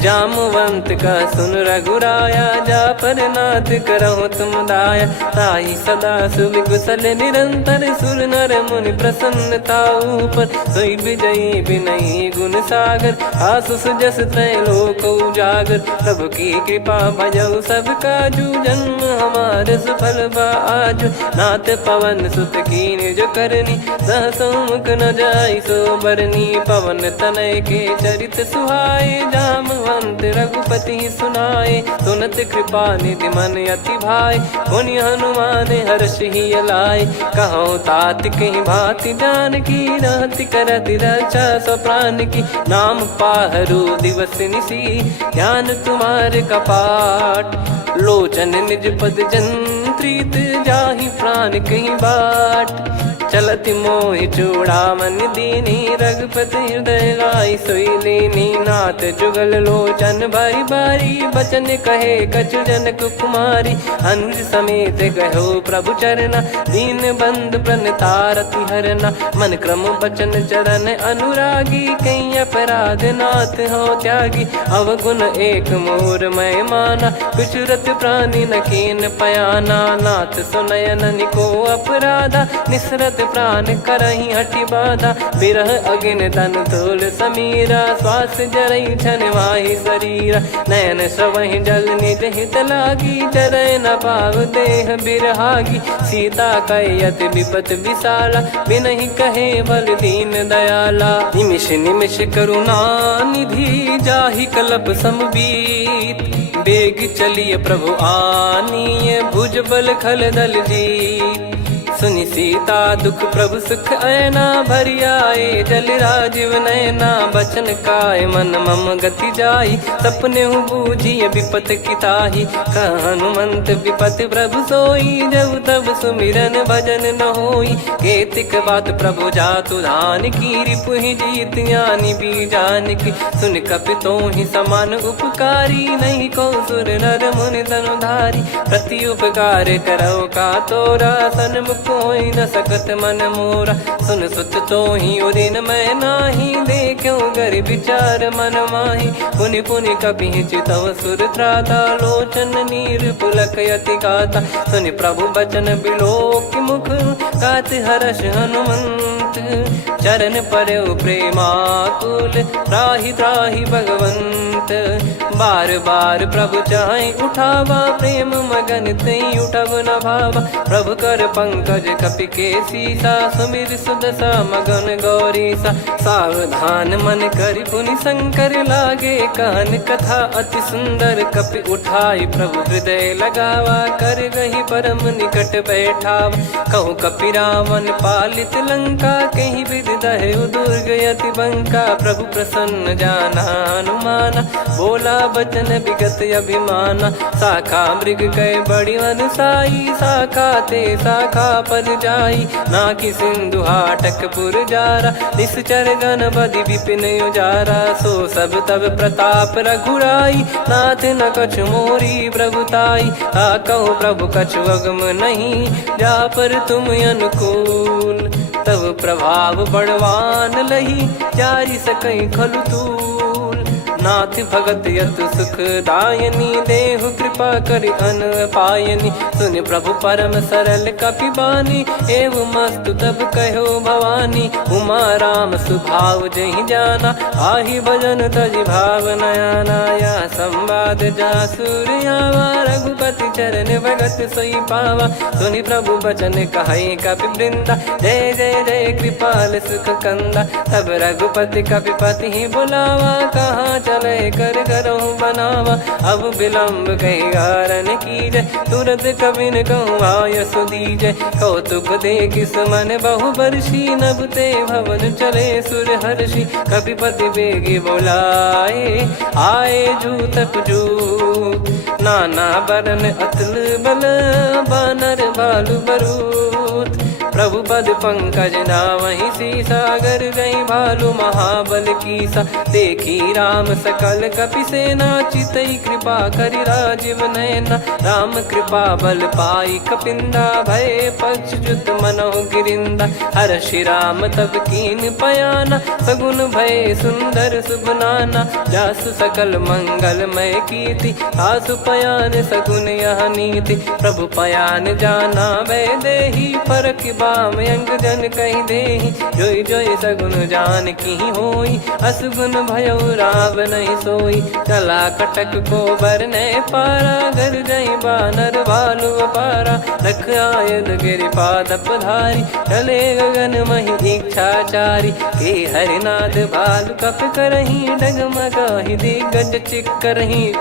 जामवंत का सुन रघुराया जा पर नाथ करहु तुम दाया। ताई सदा सुविकुशल निरंतर सुर नर मुनि प्रसन्नता ऊपर। सोई विजयी विनयी गुण सागर आसु सुजस त्रैलोक उजागर। प्रभु की कृपा भजऊ सब काजू जन्म हमारे सफल बा आजु। नाथ पवन सुत कीन जो करनी सहसो मुख न जाई सो बरनी। पवन तनय के चरित सुहाए जामवंत रघुपति सुनाए। सुनत कृपा निधि मन अति भाई पुनि हनुमान हर्ष ही लाए। कहो तात कहीं भांति जान की रहति करति रक्षा सो प्राण की। नाम पाहरु दिवस निसी ध्यान तुम्हारे कपाट। लोचन निज पद जंत्रित जाहि प्राण कहीं बाट। चलति मोहि चूड़ामन दीनी रघुपति हृदय लाई सोई लीनी। नाथ जुगल लोचन बारी बारी बचन कहे कछु जनक कुमारी। अनुज समेत गहो प्रभु चरना दीन बंद प्रणतारति हरना। मन क्रम बचन चरण अनुरागी कहीं अपराध नाथ हो त्यागी। अवगुण एक मोर मैं माना कुछुरत प्राणी न कीन पयाना। नाथ सुनयन निको अपराधा निसरत प्राण करही हटि बाधा। बिरह अगिन तन तोल समीरा श्वास जरई छन वाहि शरीरा। नयन श्रवहि जल निज हित लागी चरय न पाव देह बिरहागी। सीता कयत विपत विशाला बिनहि कहे बल दीन दयाला। निमिष निमिष करुणा निधि जाहि कलप समबीत। बेग चलिए प्रभु आनीय भुज बल खल दल जीत। सुनि सीता दुख प्रभु सुख ऐना भरि आए। जल राजीव नयना बचन काय मन मम गति जाई। सपने हूँ बूझिए विपत किताही हनुमंत विपत प्रभु सोई। जब तब सुमिरन भजन न होई केतिक बात प्रभु जातु धान की। रिपु ही जीत ज्ञानी बीजान की सुन कपितो ही समान उपकारी। नहीं को सुर नर मुनि धनुधारी प्रति उपकार करो का तोरा। सन्मुख कोई न सकत मन मोरा सुन सुत तो ही उदिन मैं नाही। देखो गर विचार मन माही पुनि पुनि कपि चितव सुर त्राता। लोचन नीर पुलक यति गाता सुनि प्रभु बचन बिलोक मुख। गात हर्ष हनुमंत चरण परौ प्रेमाकुल। त्राहि त्राहि भगवंत बार बार प्रभु चाहि उठावा। प्रेम मगन तई उठब न भावा। प्रभु कर पंकज कपि के सीसा सुमिर सुदशा मगन गौरीसा। सावधान मन करि पुनि शंकर लागे कहन कथा अति सुंदर। कपि उठाई प्रभु हृदय लगावा कर गही परम निकट बैठावा। कहु कपि रावण पालित लंका कहीं विधि दहु दुर्ग यति बंका। प्रभु प्रसन्न जाना हनुमाना बोला बचन विगत अभिमाना। शाखा मृग कय बड़ी अनुसाई शाखा ते शाखा पर जाई। नाकि सिंधु हाटक पुर जारा निश्चर गण बदि विपिन उजारा। सो सब तब प्रताप रघुराई नाथ न कछु मोरी प्रभुताई। कहो प्रभु कछु अगम नहीं जा पर तुम अनुकूल। तब प्रभाव बड़वान लही जारी सकई खलु तूल। नाथ भगत यतु सुख दायनी देहु कृपा करि अन पायनी। सुन प्रभु परम सरल कपि बानी एवं मस्तु तब कहो भवानी। उमा राम सुभाव जहि जाना आहि भजन तजि भाव नयाना। या संवाद जासुर आवा रघुपति चरण भगत सोई पावा। सुनि प्रभु बचन कहै कपि वृंदा जय जय जय कृपाल सुख कंदा। तब रघुपति कपिपति बुलावा कहाँ चले कर करहु बनावा। अब विलम्ब कही गारन कीजय, तुरत कबिन कहूँ आयस दीजय। कौतुक देखि सुमन बहु बरसी, नभ ते भवन चले सुर हर्षि। कपिपति बेगी बोलाए, आए जूतक जूत, नाना बरन अतुल बल, बानर भालु बरूत। प्रभु पद पंकज नावहि सीसा, गर गई भालु महाबल कीसा। देखी राम सकल कपि सेना, चितई कृपा करि राजीव नयना। राम कृपा बल पाई कपिंदा, भय पक्षजुत मनोह गिरिंदा। हर्षि राम तब कीन पयाना, सगुन भय सुंदर शुभ नाना। जासु सकल मंगलमय कीर्ति, आसु पयान सगुन यह नीति। प्रभु पयान जाना वै देहि, फरक बाम अंग जन कहि देहि। जोई जोई सगुन जान की होई, असगुन भयो राव नहीं सोई। चला कटक को बरने पारा, घर जई बानर भालु अपारा। रख आयद गिरिपाद पधारी, चले गगन महि इच्छाचारी। के हरिनाथ भालु कप करही, डगमगाहि दिग्गज चिक्करही।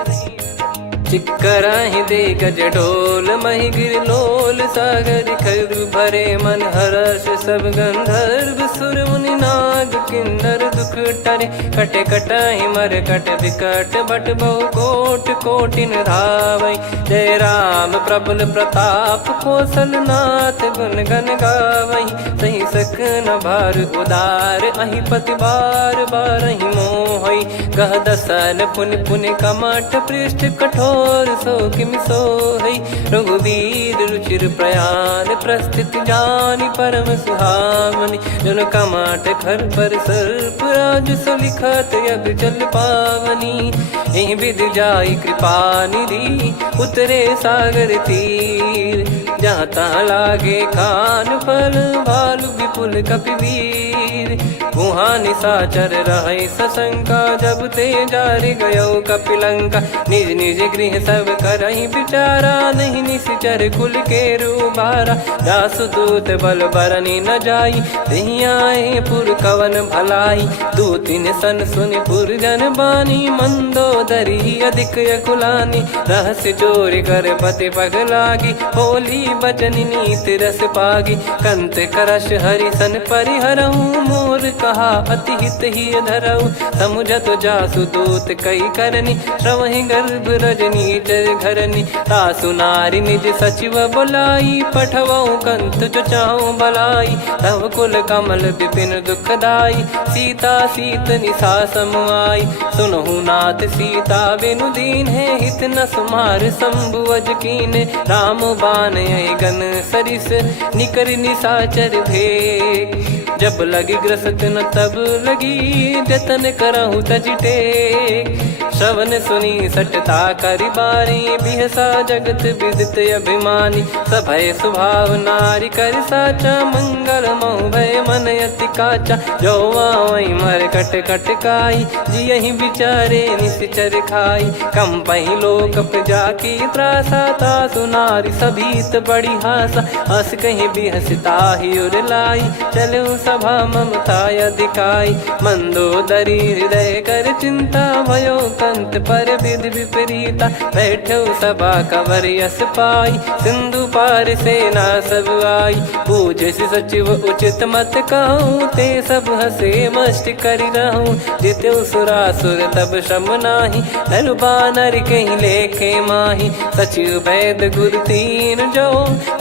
चिक्कराहि दे गज ढोल, महि गिर लोल सागर खर भरे मन। हर्ष सब गंधर्व सुर मुनि नाग किन्नर दुख टरे। कटे कटाहि मर कट विकट, बट बहु कोट कोटिन धावै। जय राम प्रबल प्रताप, कौशल नाथ गुण गन गावै। सही सकन भार उदार, अहि पति बार बारहि मोहै। गह दसन पुन पुन कमठ, पृष्ठ कठोर सो किमि सोहै। रघुवीर रुचिर प्रयाण, प्रस्थित जानि परम सुहावनि। जन कमाट खर पर सर्प, राज सलिखत यग जल पावनी। एहि विधि जाई कृपा निधि, उतरे सागर तीर। जहाँ तहाँ लागे खान फल, भालु विपुल कपिवीर। गुहा निशाचर रहै सशंका, जब ते जारि गयो कपिलंका। निज निज गृह सब करहि विचारा, नहीं निश्चर कुल के रूबारा। दासुदूत बल बरनि न जाई, तेहि आए पुर कवन भलाई। दूतिन सन सुनि पुर जन बानी, मंदोदरी अधिक यकुलानी। रहस्य चोरी कर पति पग लागी, होली बचन नीत रस पागी। कंत करश हरिसन परिहरहु, मोर कहा अति हित ही धरऊ। समुझत जासु दूत कई करनी, श्रवहि गर्भ रजनी चर घरनी। तासु नारी निज सचिव बुलाई, पठवऊ कंत जो चाहूं बलाई। तव कुल कमल विपिन दुखदाई, सीता सीत निशा समाई। सुनहु नाथ सीता बिनु दीन है, हित न सुमार शंभु अज कीने। राम बान गन सरिस, निकर निशाचर भेग। जब लगी ग्रसत न तब लगी, जतन करहु तज टेक। श्रवण सुनी सटता करि बारी, बिहसा जगत विदित अभिमानी। सभय स्वभाव नारी कर साचा, मंगल महु भय मन अति काचा। जो आवै मर कट कटकाई, जियहि विचारे निश्चर खाई। कम पहि लोक जाकी त्रासा, तासु नारी सभीत बड़ी हासा। हस कहीं बिहसता ही उर लाई, चलऊ सभा ममता अधिकाई। मंदोदरी हृदय कर चिंता, भयो कंत पर विधि विपरीता। बैठो सभा कवर यस पाई, सिंधु पार सेना सब आई। पूज्य सचिव उचित मत कहूँ, ते सब हसे मस्त करि रहूं। जित्यु सुरासुर तब श्रम नाही, नर बानर कहीं लेखे माही। सचिव वैद गुरु तीन जो,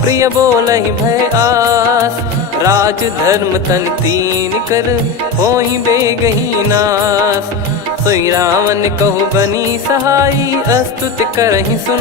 प्रिय बोलहि भय आस। राज धर्म तन तीन कर, होहि बेगहि नास। सोई रावण कहु बनी सहाई, अस्तुत करहि सुन